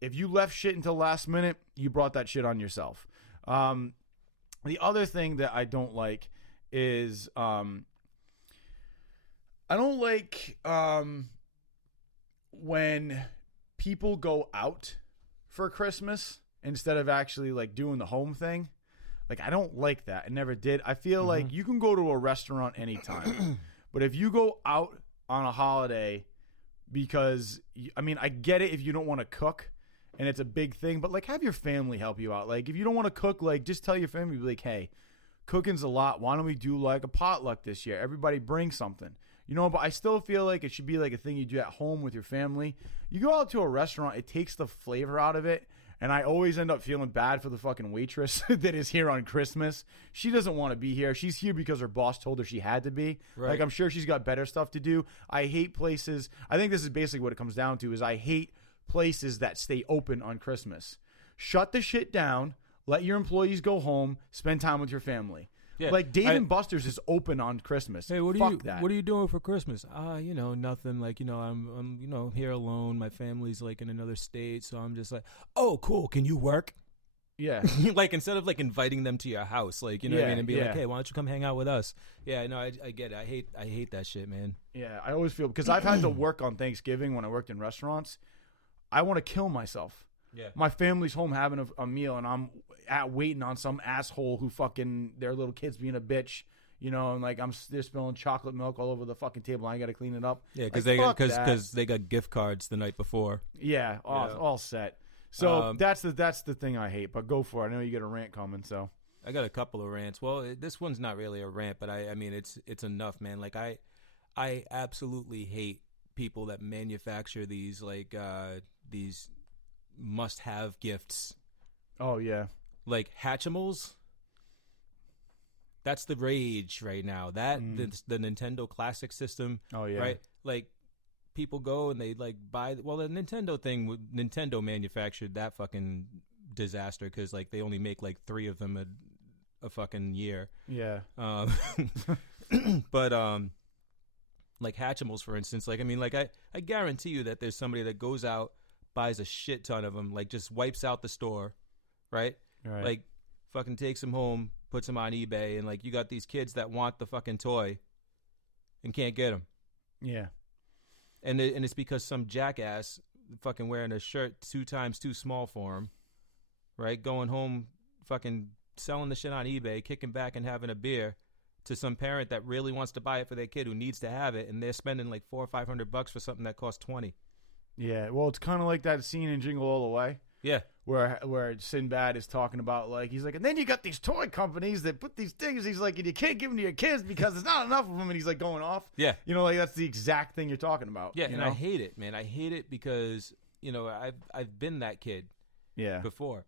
If you left shit until last minute, you brought that shit on yourself. The other thing that I don't like is I don't like when people go out for Christmas instead of actually like doing the home thing. Like, I don't like that. I never did. I feel like you can go to a restaurant anytime, but if you go out on a holiday because, I mean, I get it if you don't want to cook and it's a big thing, but like have your family help you out. Like if you don't want to cook, like just tell your family, be like, hey, cooking's a lot. Why don't we do like a potluck this year? Everybody bring something. You know, but I still feel like it should be like a thing you do at home with your family. You go out to a restaurant, it takes the flavor out of it. And I always end up feeling bad for the fucking waitress that is here on Christmas. She doesn't want to be here. She's here because her boss told her she had to be. Right. Like, I'm sure she's got better stuff to do. I hate places. I think this is basically what it comes down to is I hate places that stay open on Christmas. Shut the shit down. Let your employees go home. Spend time with your family. Yeah. Like Dave and Buster's is open on Christmas. Hey, what Fuck that. are you doing for Christmas? You know, nothing. Like, you know, I'm you know, here alone. My family's like in another state, so I'm just like, oh, cool. Can you work? Yeah. Like instead of like inviting them to your house, like, you know what I mean, and be like, hey, why don't you come hang out with us? Yeah, no, I get it. I hate that shit, man. Yeah, I always feel because I've had to work on Thanksgiving when I worked in restaurants. I want to kill myself. Yeah. My family's home having a meal, and I'm waiting on some asshole who fucking their little kids being a bitch, you know, and like they're spilling chocolate milk all over the fucking table. I got to clean it up. Yeah, because like, they got gift cards the night before. Yeah, all set. So that's the thing I hate. But go for it. I know you got a rant coming, so I got a couple of rants. Well, this one's not really a rant, but I mean it's enough, man. Like I absolutely hate people that manufacture these like these must-have gifts. Oh yeah. Like Hatchimals. That's the rage right now. That the Nintendo Classic System. Oh yeah. Right? Like people go and they like buy the Nintendo thing. Nintendo manufactured that fucking disaster because like they only make like 3 of them a fucking year. Yeah. But like Hatchimals, for instance, like I mean, like I guarantee you that there's somebody that goes out, buys a shit ton of them, like just wipes out the store, right? Right. Like fucking takes them home, puts them on eBay, and like you got these kids that want the fucking toy and can't get them. Yeah. And it's because some jackass fucking wearing a shirt 2 times too small for him, right? Going home, fucking selling the shit on eBay, kicking back and having a beer to some parent that really wants to buy it for their kid who needs to have it, and they're spending like $400 or $500 for something that costs $20. Yeah. Well, it's kind of like that scene in Jingle All the Way. Yeah. Where Sinbad is talking about like he's like, and then you got these toy companies that put these things. He's like, and you can't give them to your kids because there's not enough of them. And he's like going off. Yeah. You know, like that's the exact thing you're talking about. Yeah, you and know? I hate it, man. I hate it because you know I've been that kid. Yeah. Before.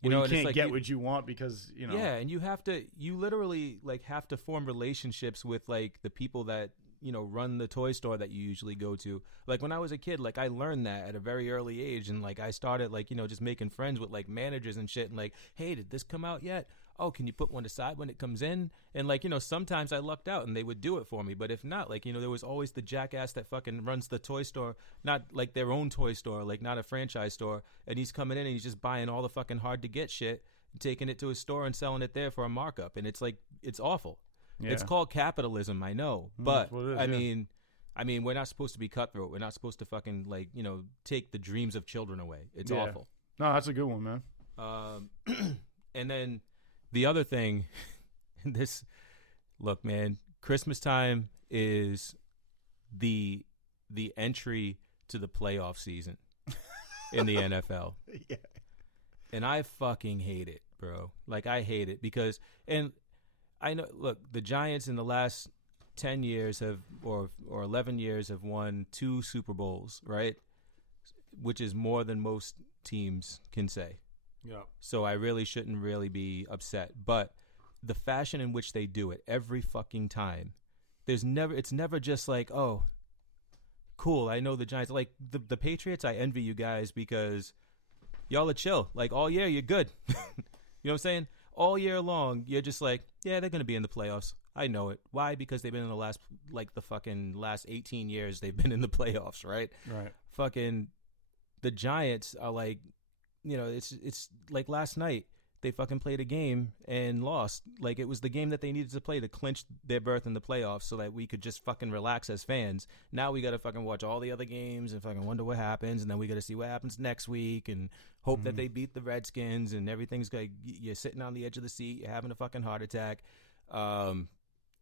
You know, and can't it's like get what you want because you know. Yeah, and you literally like have to form relationships with like the people that you know run the toy store that you usually go to. Like when I was a kid, like I learned that at a very early age, and like I started like you know just making friends with like managers and shit, and like, hey, did this come out yet? Oh, can you put one aside when it comes in? And like you know sometimes I lucked out and they would do it for me, but if not, like you know there was always the jackass that fucking runs the toy store, not like their own toy store, like not a franchise store, and he's coming in and he's just buying all the fucking hard to get shit, taking it to his store and selling it there for a markup, and it's like it's awful. Yeah. It's called capitalism, I know, but what it is, I yeah. mean, we're not supposed to be cutthroat. We're not supposed to fucking like you know take the dreams of children away. It's Yeah. awful. No, that's a good one, man. And then the other thing, look, man, Christmas time is the entry to the playoff season in the NFL. Yeah. And I fucking hate it, bro. Like I hate it because I know, look, the Giants in the last 10 years or 11 years have won 2 Super Bowls, right? Which is more than most teams can say. Yeah. So I really shouldn't really be upset. But the fashion in which they do it every fucking time, it's never just like, oh, cool, I know the Giants. Like the Patriots, I envy you guys because y'all are chill. Like all year, you're good. You know what I'm saying? All year long, you're just like, yeah, they're going to be in the playoffs. I know it. Why? Because they've been in the last 18 years, they've been in the playoffs, right? Right. Fucking the Giants are like, you know, it's like last night, they fucking played a game and lost. Like, it was the game that they needed to play to clinch their berth in the playoffs so that we could just fucking relax as fans. Now we got to fucking watch all the other games and fucking wonder what happens, and then we got to see what happens next week and hope that they beat the Redskins, and everything's like, you're sitting on the edge of the seat, you're having a fucking heart attack.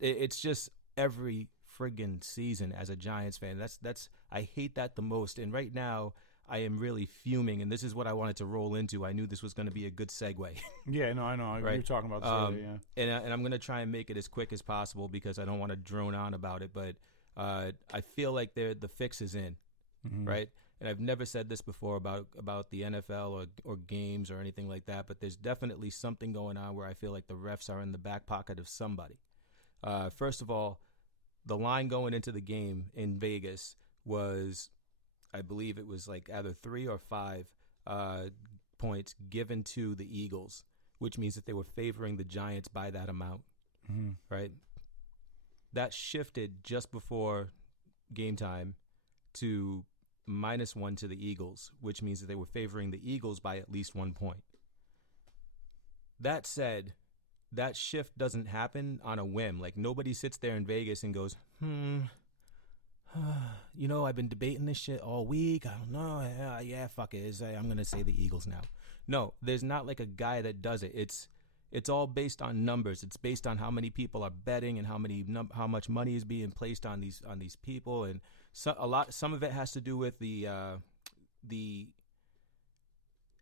It's just every friggin' season as a Giants fan. That's I hate that the most. And right now, I am really fuming, and this is what I wanted to roll into. I knew this was going to be a good segue. Yeah, no, I know. Right. You're talking about this earlier, yeah. And I'm going to try and make it as quick as possible because I don't want to drone on about it. But I feel like the fix is in, right? And I've never said this before about the NFL or games or anything like that, but there's definitely something going on where I feel like the refs are in the back pocket of somebody. First of all, the line going into the game in Vegas was, I believe it was like either 3 or 5 points given to the Eagles, which means that they were favoring the Giants by that amount, right? That shifted just before game time to -1 to the Eagles, which means that they were favoring the Eagles by at least 1 point. That said, that shift doesn't happen on a whim. Like, nobody sits there in Vegas and goes, you know, I've been debating this shit all week. I don't know. Yeah, fuck it. I'm going to say the Eagles now. No, there's not like a guy that does it. It's all based on numbers. It's based on how many people are betting and how much money is being placed on these people, and some of it has to do with the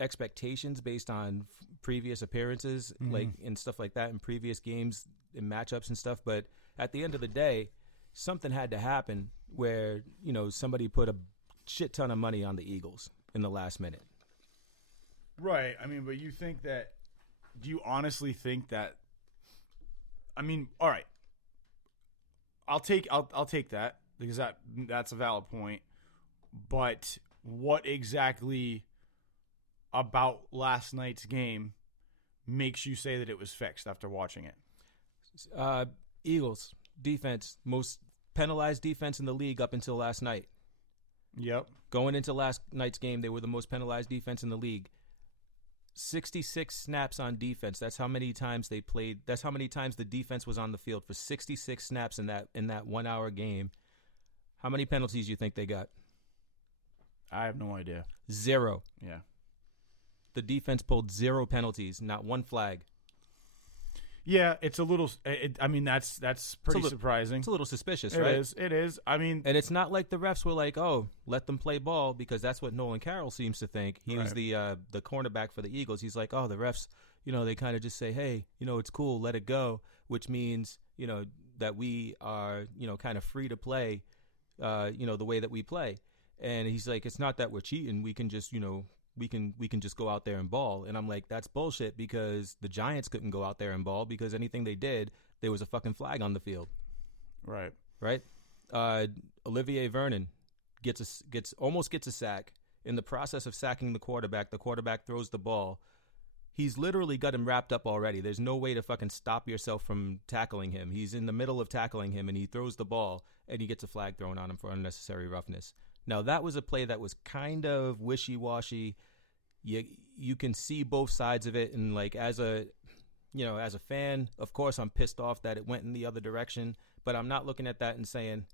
expectations based on previous appearances, like, and stuff like that in previous games and matchups and stuff. But at the end of the day, something had to happen where, you know, somebody put a shit ton of money on the Eagles in the last minute. Right. I mean, but do you honestly think that, I mean, all right, I'll take that because that's a valid point. But what exactly about last night's game makes you say that it was fixed after watching it? Eagles defense, most penalized defense in the league up until last night. Yep. Going into last night's game, they were the most penalized defense in the league. 66 snaps on defense. That's how many times they played. That's how many times the defense was on the field for 66 snaps in that 1 hour game. How many penalties do you think they got? I have no idea. 0. Yeah. The defense pulled 0 penalties, not one flag. Yeah, it's a little. I mean, that's pretty surprising. It's a little suspicious, right? It is. I mean, and it's not like the refs were like, "Oh, let them play ball," because that's what Nolan Carroll seems to think. He was the cornerback for the Eagles. He's like, "Oh, the refs, you know, they kind of just say, hey, you know, it's cool, let it go," which means, you know, that we are, you know, kind of free to play, you know, the way that we play. And he's like, "It's not that we're cheating. We can just, you know." We can just go out there and ball. And I'm like, that's bullshit, because the Giants couldn't go out there and ball because anything they did, there was a fucking flag on the field. Right. Olivier Vernon almost gets a sack. In the process of sacking the quarterback throws the ball. He's literally got him wrapped up already. There's no way to fucking stop yourself from tackling him. He's in the middle of tackling him, and he throws the ball, and he gets a flag thrown on him for unnecessary roughness. Now, that was a play that was kind of wishy-washy. You can see both sides of it, and like as a fan, of course I'm pissed off that it went in the other direction, but I'm not looking at that and saying,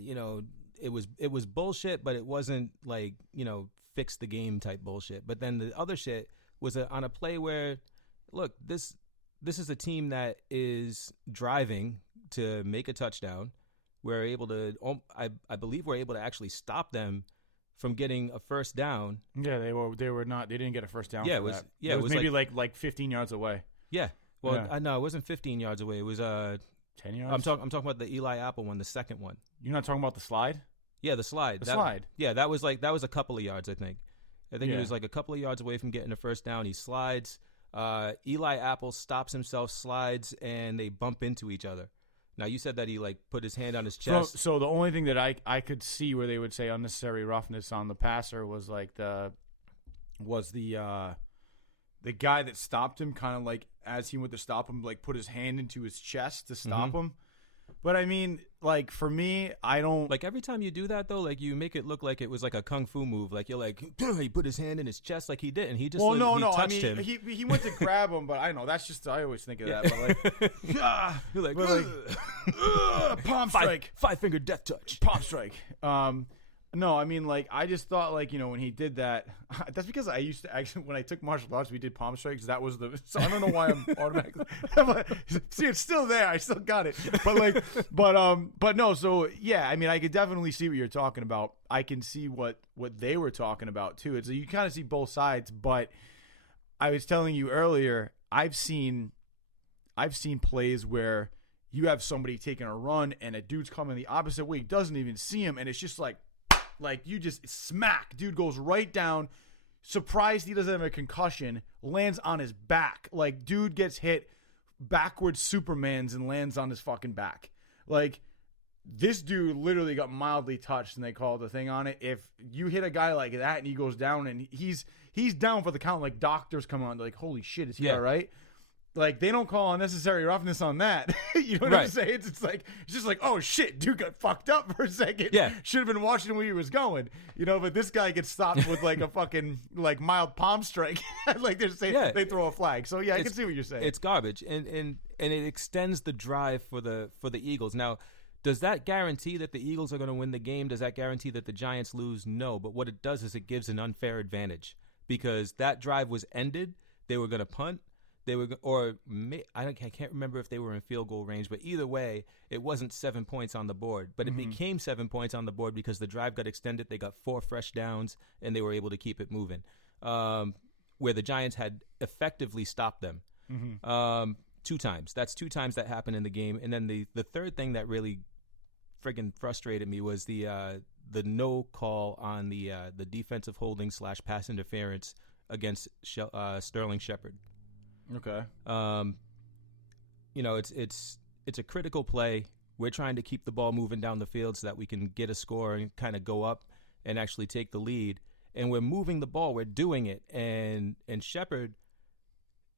you know, it was bullshit, but it wasn't like, you know, fix the game type bullshit. But then the other shit was on a play where, look, this is a team that is driving to make a touchdown. We're able to, I believe we're able to actually stop them from getting a first down. Yeah, they were not. They didn't get a first down. Yeah, for it was. that. Yeah, it was maybe like 15 yards away. Yeah. Well, Yeah. I know it wasn't 15 yards away. It was 10 yards. I'm talking about the Eli Apple one, the second one. You're not talking about the slide. Yeah, the slide. Slide. Yeah, that was a couple of yards. I think Yeah. he was like a couple of yards away from getting a first down. He slides. Eli Apple stops himself, slides, and they bump into each other. Now, you said that he like put his hand on his chest. So the only thing that I could see where they would say unnecessary roughness on the passer was like the guy that stopped him, kind of like as he went to stop him, like put his hand into his chest to stop him. But I mean, like for me, I don't Like every time you do that though, like you make it look like it was like a kung fu move. Like you're like, he put his hand in his chest like he did, and he just Well, he no. I touched mean, him. he went to grab him, but I know that's just I always think of that. But like, You're like, but like palm strike, five-finger death touch. palm strike. No, I mean, like, I just thought, like, you know, when he did that, that's because I used to actually, when I took martial arts, we did palm strikes. That was so I don't know why I'm automatically, see, it's still there. I still got it. But no, so yeah, I mean, I could definitely see what you're talking about. I can see what they were talking about too. It's you kind of see both sides, but I was telling you earlier, I've seen plays where you have somebody taking a run and a dude's coming the opposite way, doesn't even see him, and it's just like you just smack. Dude goes right down. Surprised he doesn't have a concussion. Lands on his back. Like, dude gets hit backwards Supermans and lands on his fucking back. Like, this dude literally got mildly touched and they called the thing on it. If you hit a guy like that and he goes down and he's down for the count, like doctors come on, they're like, holy shit, is he all right? Like, they don't call unnecessary roughness on that. You know what I'm saying? It's just like, oh shit, dude got fucked up for a second. Yeah. Should have been watching where he was going. You know, but this guy gets stopped with like a fucking like mild palm strike. Like they're saying they throw a flag. So yeah, I can see what you're saying. It's garbage. And it extends the drive for the Eagles. Now, does that guarantee that the Eagles are going to win the game? Does that guarantee that the Giants lose? No. But what it does is it gives an unfair advantage because that drive was ended. They were going to punt. I can't remember if they were in field goal range, but either way, it wasn't 7 points on the board. But it became 7 points on the board because the drive got extended. They got 4 fresh downs, and they were able to keep it moving. Where the Giants had effectively stopped them 2 times. That's 2 times that happened in the game. And then the third thing that really friggin' frustrated me was the no call on the defensive holding / pass interference against Sterling Shepard. Okay. You know, it's a critical play. We're trying to keep the ball moving down the field so that we can get a score and kind of go up and actually take the lead. And we're moving the ball. We're doing it. And Shepard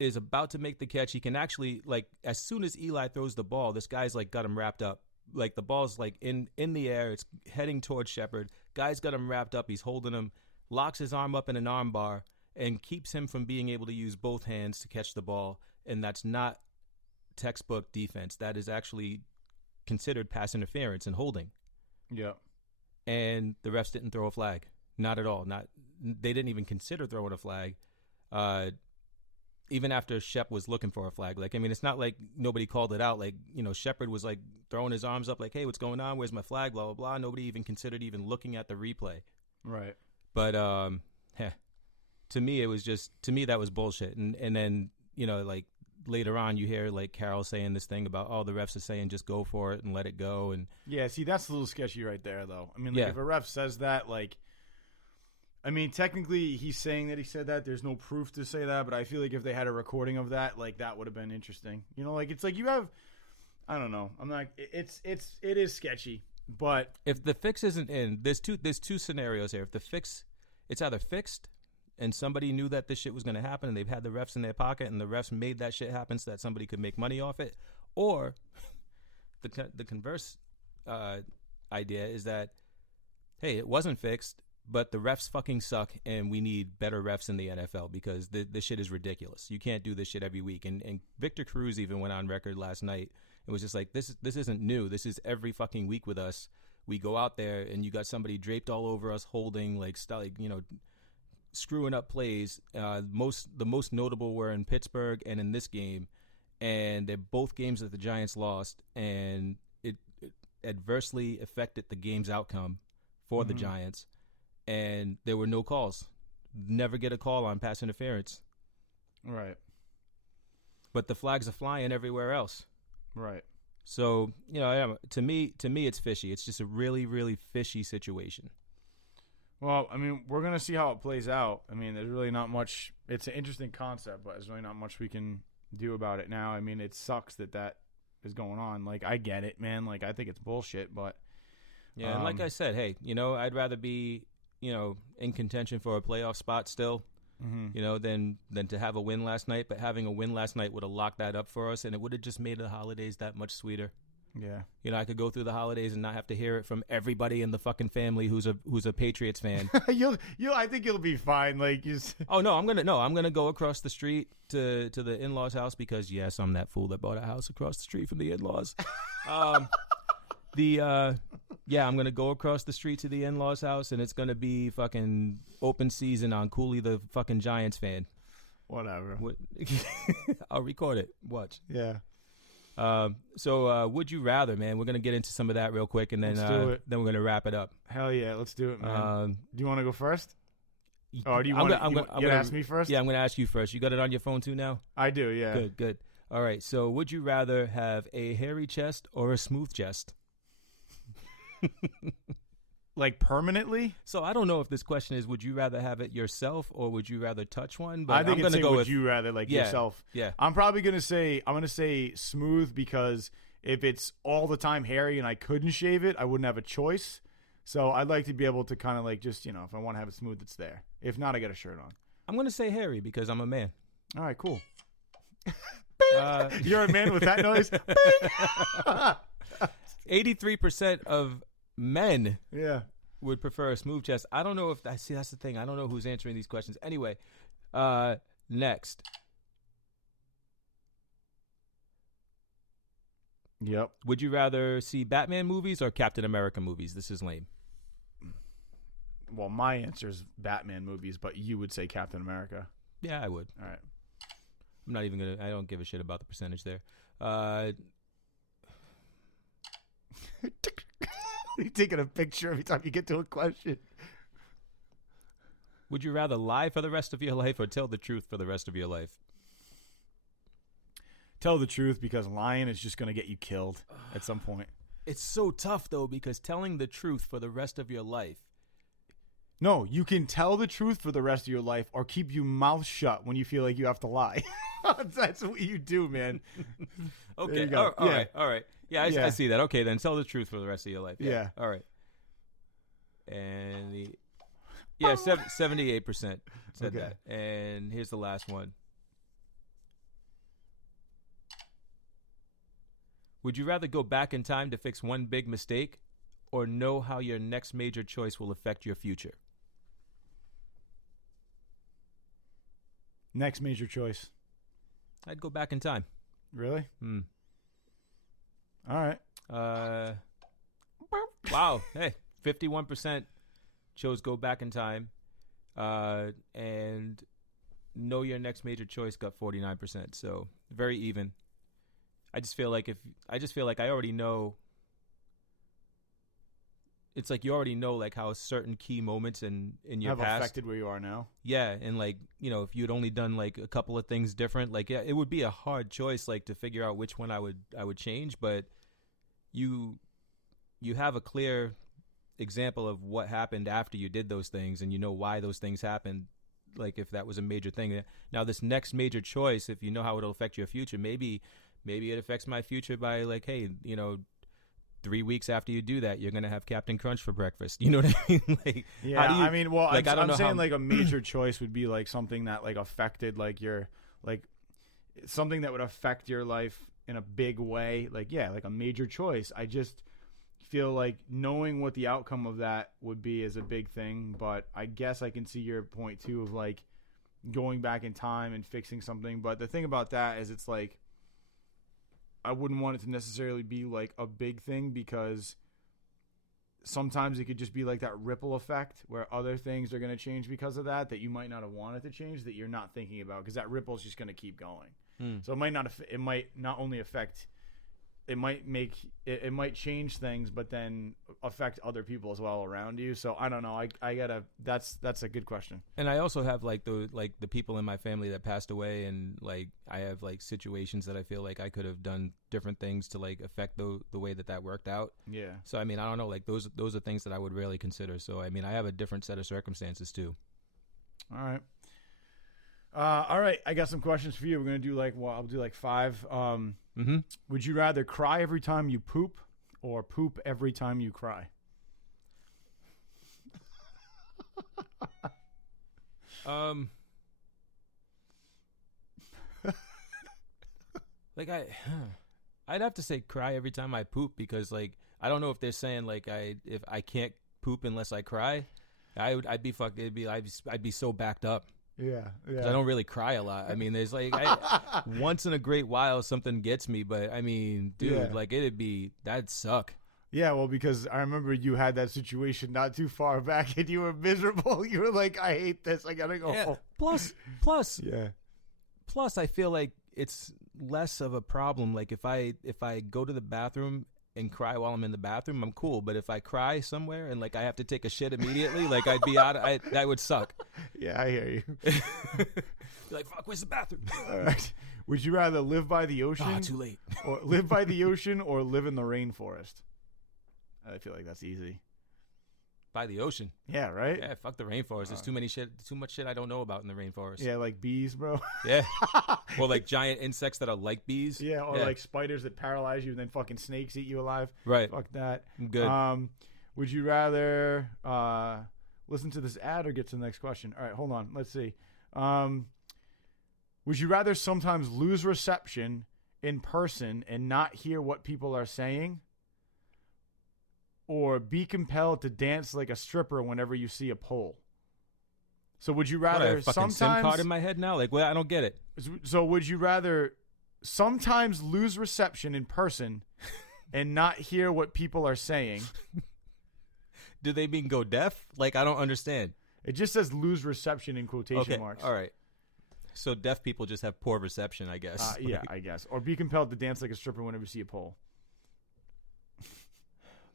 is about to make the catch. He can actually, like, as soon as Eli throws the ball, this guy's, like, got him wrapped up. Like, the ball's, like, in the air. It's heading towards Shepard. Guy's got him wrapped up. He's holding him, locks his arm up in an arm bar, and keeps him from being able to use both hands to catch the ball. And that's not textbook defense. That is actually considered pass interference and holding. Yeah. And the refs didn't throw a flag. Not at all. They didn't even consider throwing a flag. Even after Shep was looking for a flag. Like, I mean, it's not like nobody called it out. Like, you know, Shepard was like throwing his arms up like, hey, what's going on? Where's my flag? Blah, blah, blah. Nobody even considered even looking at the replay. Right. But, to me, that was bullshit. And then, you know, like later on you hear like Carol saying this thing about, oh, the refs are saying just go for it and let it go. And yeah, see, that's a little sketchy right there, though. I mean, like, if a ref says that, like, I mean, technically he's saying that he said that. There's no proof to say that, but I feel like if they had a recording of that, like, that would have been interesting. You know, like, it's like you have, I don't know. I'm not, it is sketchy, but if the fix isn't in, there's two scenarios here. If the fix, it's either fixed and somebody knew that this shit was going to happen and they've had the refs in their pocket and the refs made that shit happen so that somebody could make money off it, or the converse idea is that, hey, it wasn't fixed, but the refs fucking suck and we need better refs in the NFL because this shit is ridiculous. You can't do this shit every week. And Victor Cruz even went on record last night and was just like, this isn't new. This is every fucking week with us. We go out there and you got somebody draped all over us holding, like, you know, screwing up plays. The most notable were in Pittsburgh and in this game, and they're both games that the Giants lost, and it adversely affected the game's outcome for the Giants. And there were no calls. Never get a call on pass interference. right, But the flags are flying everywhere else. right. So, you know, to me, it's fishy. It's just a really, really fishy situation. Well, I mean, we're going to see how it plays out. I mean, there's really not much. It's an interesting concept, but there's really not much we can do about it now. I mean, it sucks that is going on. Like, I get it, man. Like, I think it's bullshit, but Yeah, and like I said, hey, you know, I'd rather be, you know, in contention for a playoff spot still, you know, than to have a win last night. But having a win last night would have locked that up for us, and it would have just made the holidays that much sweeter. Yeah. You know, I could go through the holidays and not have to hear it from everybody in the fucking family who's a Patriots fan. I think you'll be fine. Like Oh no, I'm gonna go across the street to the in-laws' house because yes, I'm that fool that bought a house across the street from the in-laws. I'm gonna go across the street to the in-laws' house and it's gonna be fucking open season on Cooley the fucking Giants fan. whatever. What? I'll record it. Watch. Yeah. So would you rather, man? We're gonna get into some of that real quick, and then Let's do it. then we're gonna wrap it up. Hell yeah, let's do it, man. Do you want to go first? Or do you I'm want gonna- to ask me first? Yeah, I'm gonna ask you first. You got it on your phone too now? I do, yeah. Good. All right. So, would you rather have a hairy chest or a smooth chest? Like permanently? So I don't know if this question is: would you rather have it yourself or would you rather touch one? But I think I'm it's gonna say go would with you rather, like Yeah. yourself. yeah. I'm probably gonna say smooth because if it's all the time hairy and I couldn't shave it, I wouldn't have a choice. So I'd like to be able to kind of like just, if I want to have it smooth, it's there. If not, I got a shirt on. I'm gonna say hairy because I'm a man. All right, cool. Uh, You're a man with that noise? 83% of men Yeah. would prefer a smooth chest. I don't know if that's the thing. I don't know who's answering these questions. Anyway, next. Yep. Would you rather see Batman movies or Captain America movies? This is lame. Well, my answer is Batman movies, but you would say Captain America. Yeah, I would. All right. I'm not even gonna. I don't give a shit about the percentage there. You're taking a picture every time you get to a question. Would you rather lie for the rest of your life or tell the truth for the rest of your life? Tell the truth because lying is just going to get you killed at some point. It's so tough though because telling the truth for the rest of your life. No, you can tell the truth for the rest of your life or keep your mouth shut when you feel like you have to lie. That's what you do, man. Okay. There you go. All right. Yeah, Yeah. I see that. Okay, then tell the truth for the rest of your life. Yeah. All right. And 78% said Okay. that. And here's the last one. Would you rather go back in time to fix one big mistake or know how your next major choice will affect your future? Next major choice. I'd go back in time. Really? Hmm. All right. Wow. Hey, 51% chose go back in time. And know your next major choice got 49%. So very even. I just feel like I already know. It's like you already know like how certain key moments in your Have past affected where you are now. Yeah, and like, if you'd only done like a couple of things different, like yeah, it would be a hard choice like to figure out which one I would change, but you have a clear example of what happened after you did those things and you know why those things happened, like if that was a major thing. Now this next major choice, if you know how it'll affect your future, maybe it affects my future by like, hey, 3 weeks after you do that, you're gonna have Captain Crunch for breakfast. You know what I mean? Like, Yeah, how do you, I mean, well, like, I don't I'm know saying how- like a major choice would be like something that like affected like your like something that would affect your life in a big way. Like like a major choice. I just feel like knowing what the outcome of that would be is a big thing. But I guess I can see your point too of like going back in time and fixing something. But the thing about that is it's like I wouldn't want it to necessarily be like a big thing because sometimes it could just be like that ripple effect where other things are going to change because of that you might not have wanted to change that you're not thinking about because that ripple is just going to keep going. So it might not only affect, it might change things, but then affect other people as well around you. So I don't know. I gotta. That's a good question. And I also have like the people in my family that passed away, and like I have like situations that I feel like I could have done different things to like affect the way that worked out. Yeah. So I mean, I don't know, like those are things that I would really consider. So I mean, I have a different set of circumstances too. All right. All right. I got some questions for you. We're gonna do I'll do like 5. Would you rather cry every time you poop or poop every time you cry? Like I'd have to say cry every time I poop because like I don't know if they're saying like if I can't poop unless I cry. I'd be so backed up. Yeah. 'Cause I don't really cry a lot. I mean, there's like once in a great while something gets me, but I mean, dude, Yeah. like that'd suck. Yeah, well, because I remember you had that situation not too far back, and you were miserable. You were like, "I hate this. I gotta go home." Plus, Yeah. I feel like it's less of a problem. Like if I go to the bathroom and cry while I'm in the bathroom, I'm cool. But if I cry somewhere and like I have to take a shit immediately, like I'd be that would suck. Yeah, I hear you. Be like, fuck, where's the bathroom? All right. Would you rather live by the ocean, Ah, too late. or live by the ocean, or live in the rainforest? I feel like that's easy. By the ocean. Yeah, right. Yeah, fuck the rainforest. There's too much shit I don't know about in the rainforest. Yeah, like bees, bro. Yeah. Or like giant insects that are like bees. Yeah, or like spiders that paralyze you and then fucking snakes eat you alive. Right. Fuck that. I'm good. Would you rather listen to this ad or get to the next question? All right, hold on. Let's see. Would you rather sometimes lose reception in person and not hear what people are saying, or be compelled to dance like a stripper whenever you see a pole? So would you What, I rather have a fucking SIM sometimes card in my head now? Like, well, I don't get it. So would you rather sometimes lose reception in person and not hear what people are saying? Do they mean go deaf? Like, I don't understand. It just says lose reception in quotation Okay, marks. all right. So deaf people just have poor reception, I guess. Yeah, I guess. Or be compelled to dance like a stripper whenever you see a pole.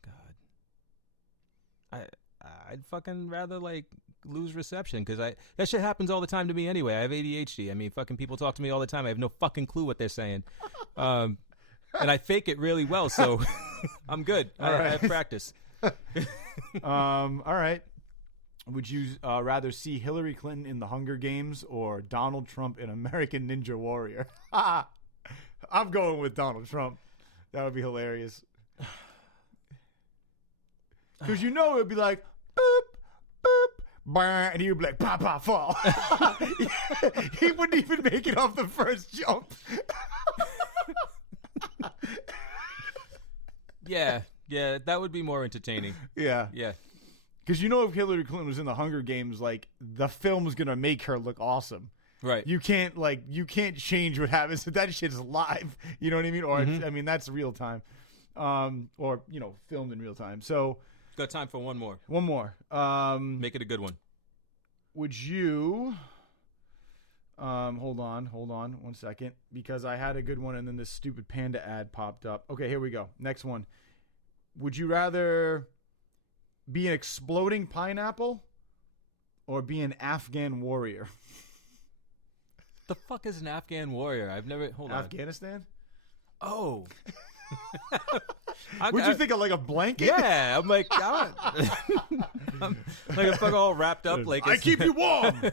God. I'd fucking rather like lose reception because that shit happens all the time to me anyway. I have ADHD. I mean, fucking people talk to me all the time. I have no fucking clue what they're saying, and I fake it really well, so I'm good. I have practice. All right. Would you rather see Hillary Clinton in the Hunger Games or Donald Trump in American Ninja Warrior? I'm going with Donald Trump. That would be hilarious. Because it would be like, boop, boop, bah, and he would be like, pop, pop, fall. He wouldn't even make it off the first jump. Yeah, that would be more entertaining. Yeah. Yeah. Because if Hillary Clinton was in the Hunger Games, like, the film is going to make her look awesome. Right. You can't change what happens. That shit's live. You know what I mean? Or, I mean, that's real time. Or, filmed in real time. So. Got time for one more. One more. Make it a good one. Would you, hold on 1 second, because I had a good one and then this stupid panda ad popped up. Okay, here we go. Next one. Would you rather be an exploding pineapple or be an Afghan warrior? The fuck is an Afghan warrior? I've never. Hold on. Afghanistan? Oh. What'd you think of, like a blanket? Yeah, I'm like, I'm like a fuck all wrapped up. Like I keep you warm.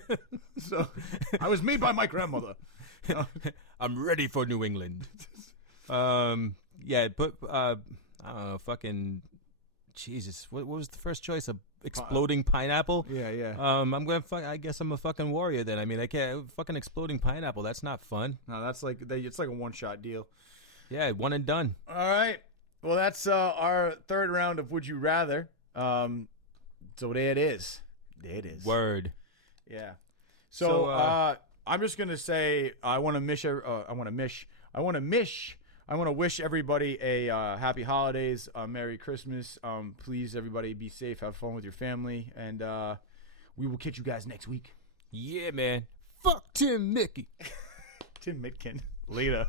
So I was made by my grandmother. I'm ready for New England. Yeah, but I don't know, fucking Jesus. What was the first choice? A exploding pineapple? Yeah. I'm gonna. I guess I'm a fucking warrior then. I mean, I can't fucking exploding pineapple. That's not fun. No, that's like it's like a one-shot deal. Yeah, one and done. All right. Well, that's our third round of Would You Rather. So there it is. There it is. Word. Yeah. So I'm just gonna say I want to wish everybody a happy holidays, Merry Christmas. Please, everybody, be safe, have fun with your family, and we will catch you guys next week. Yeah, man. Fuck Tim Mickey. Tim Mitkin. Later.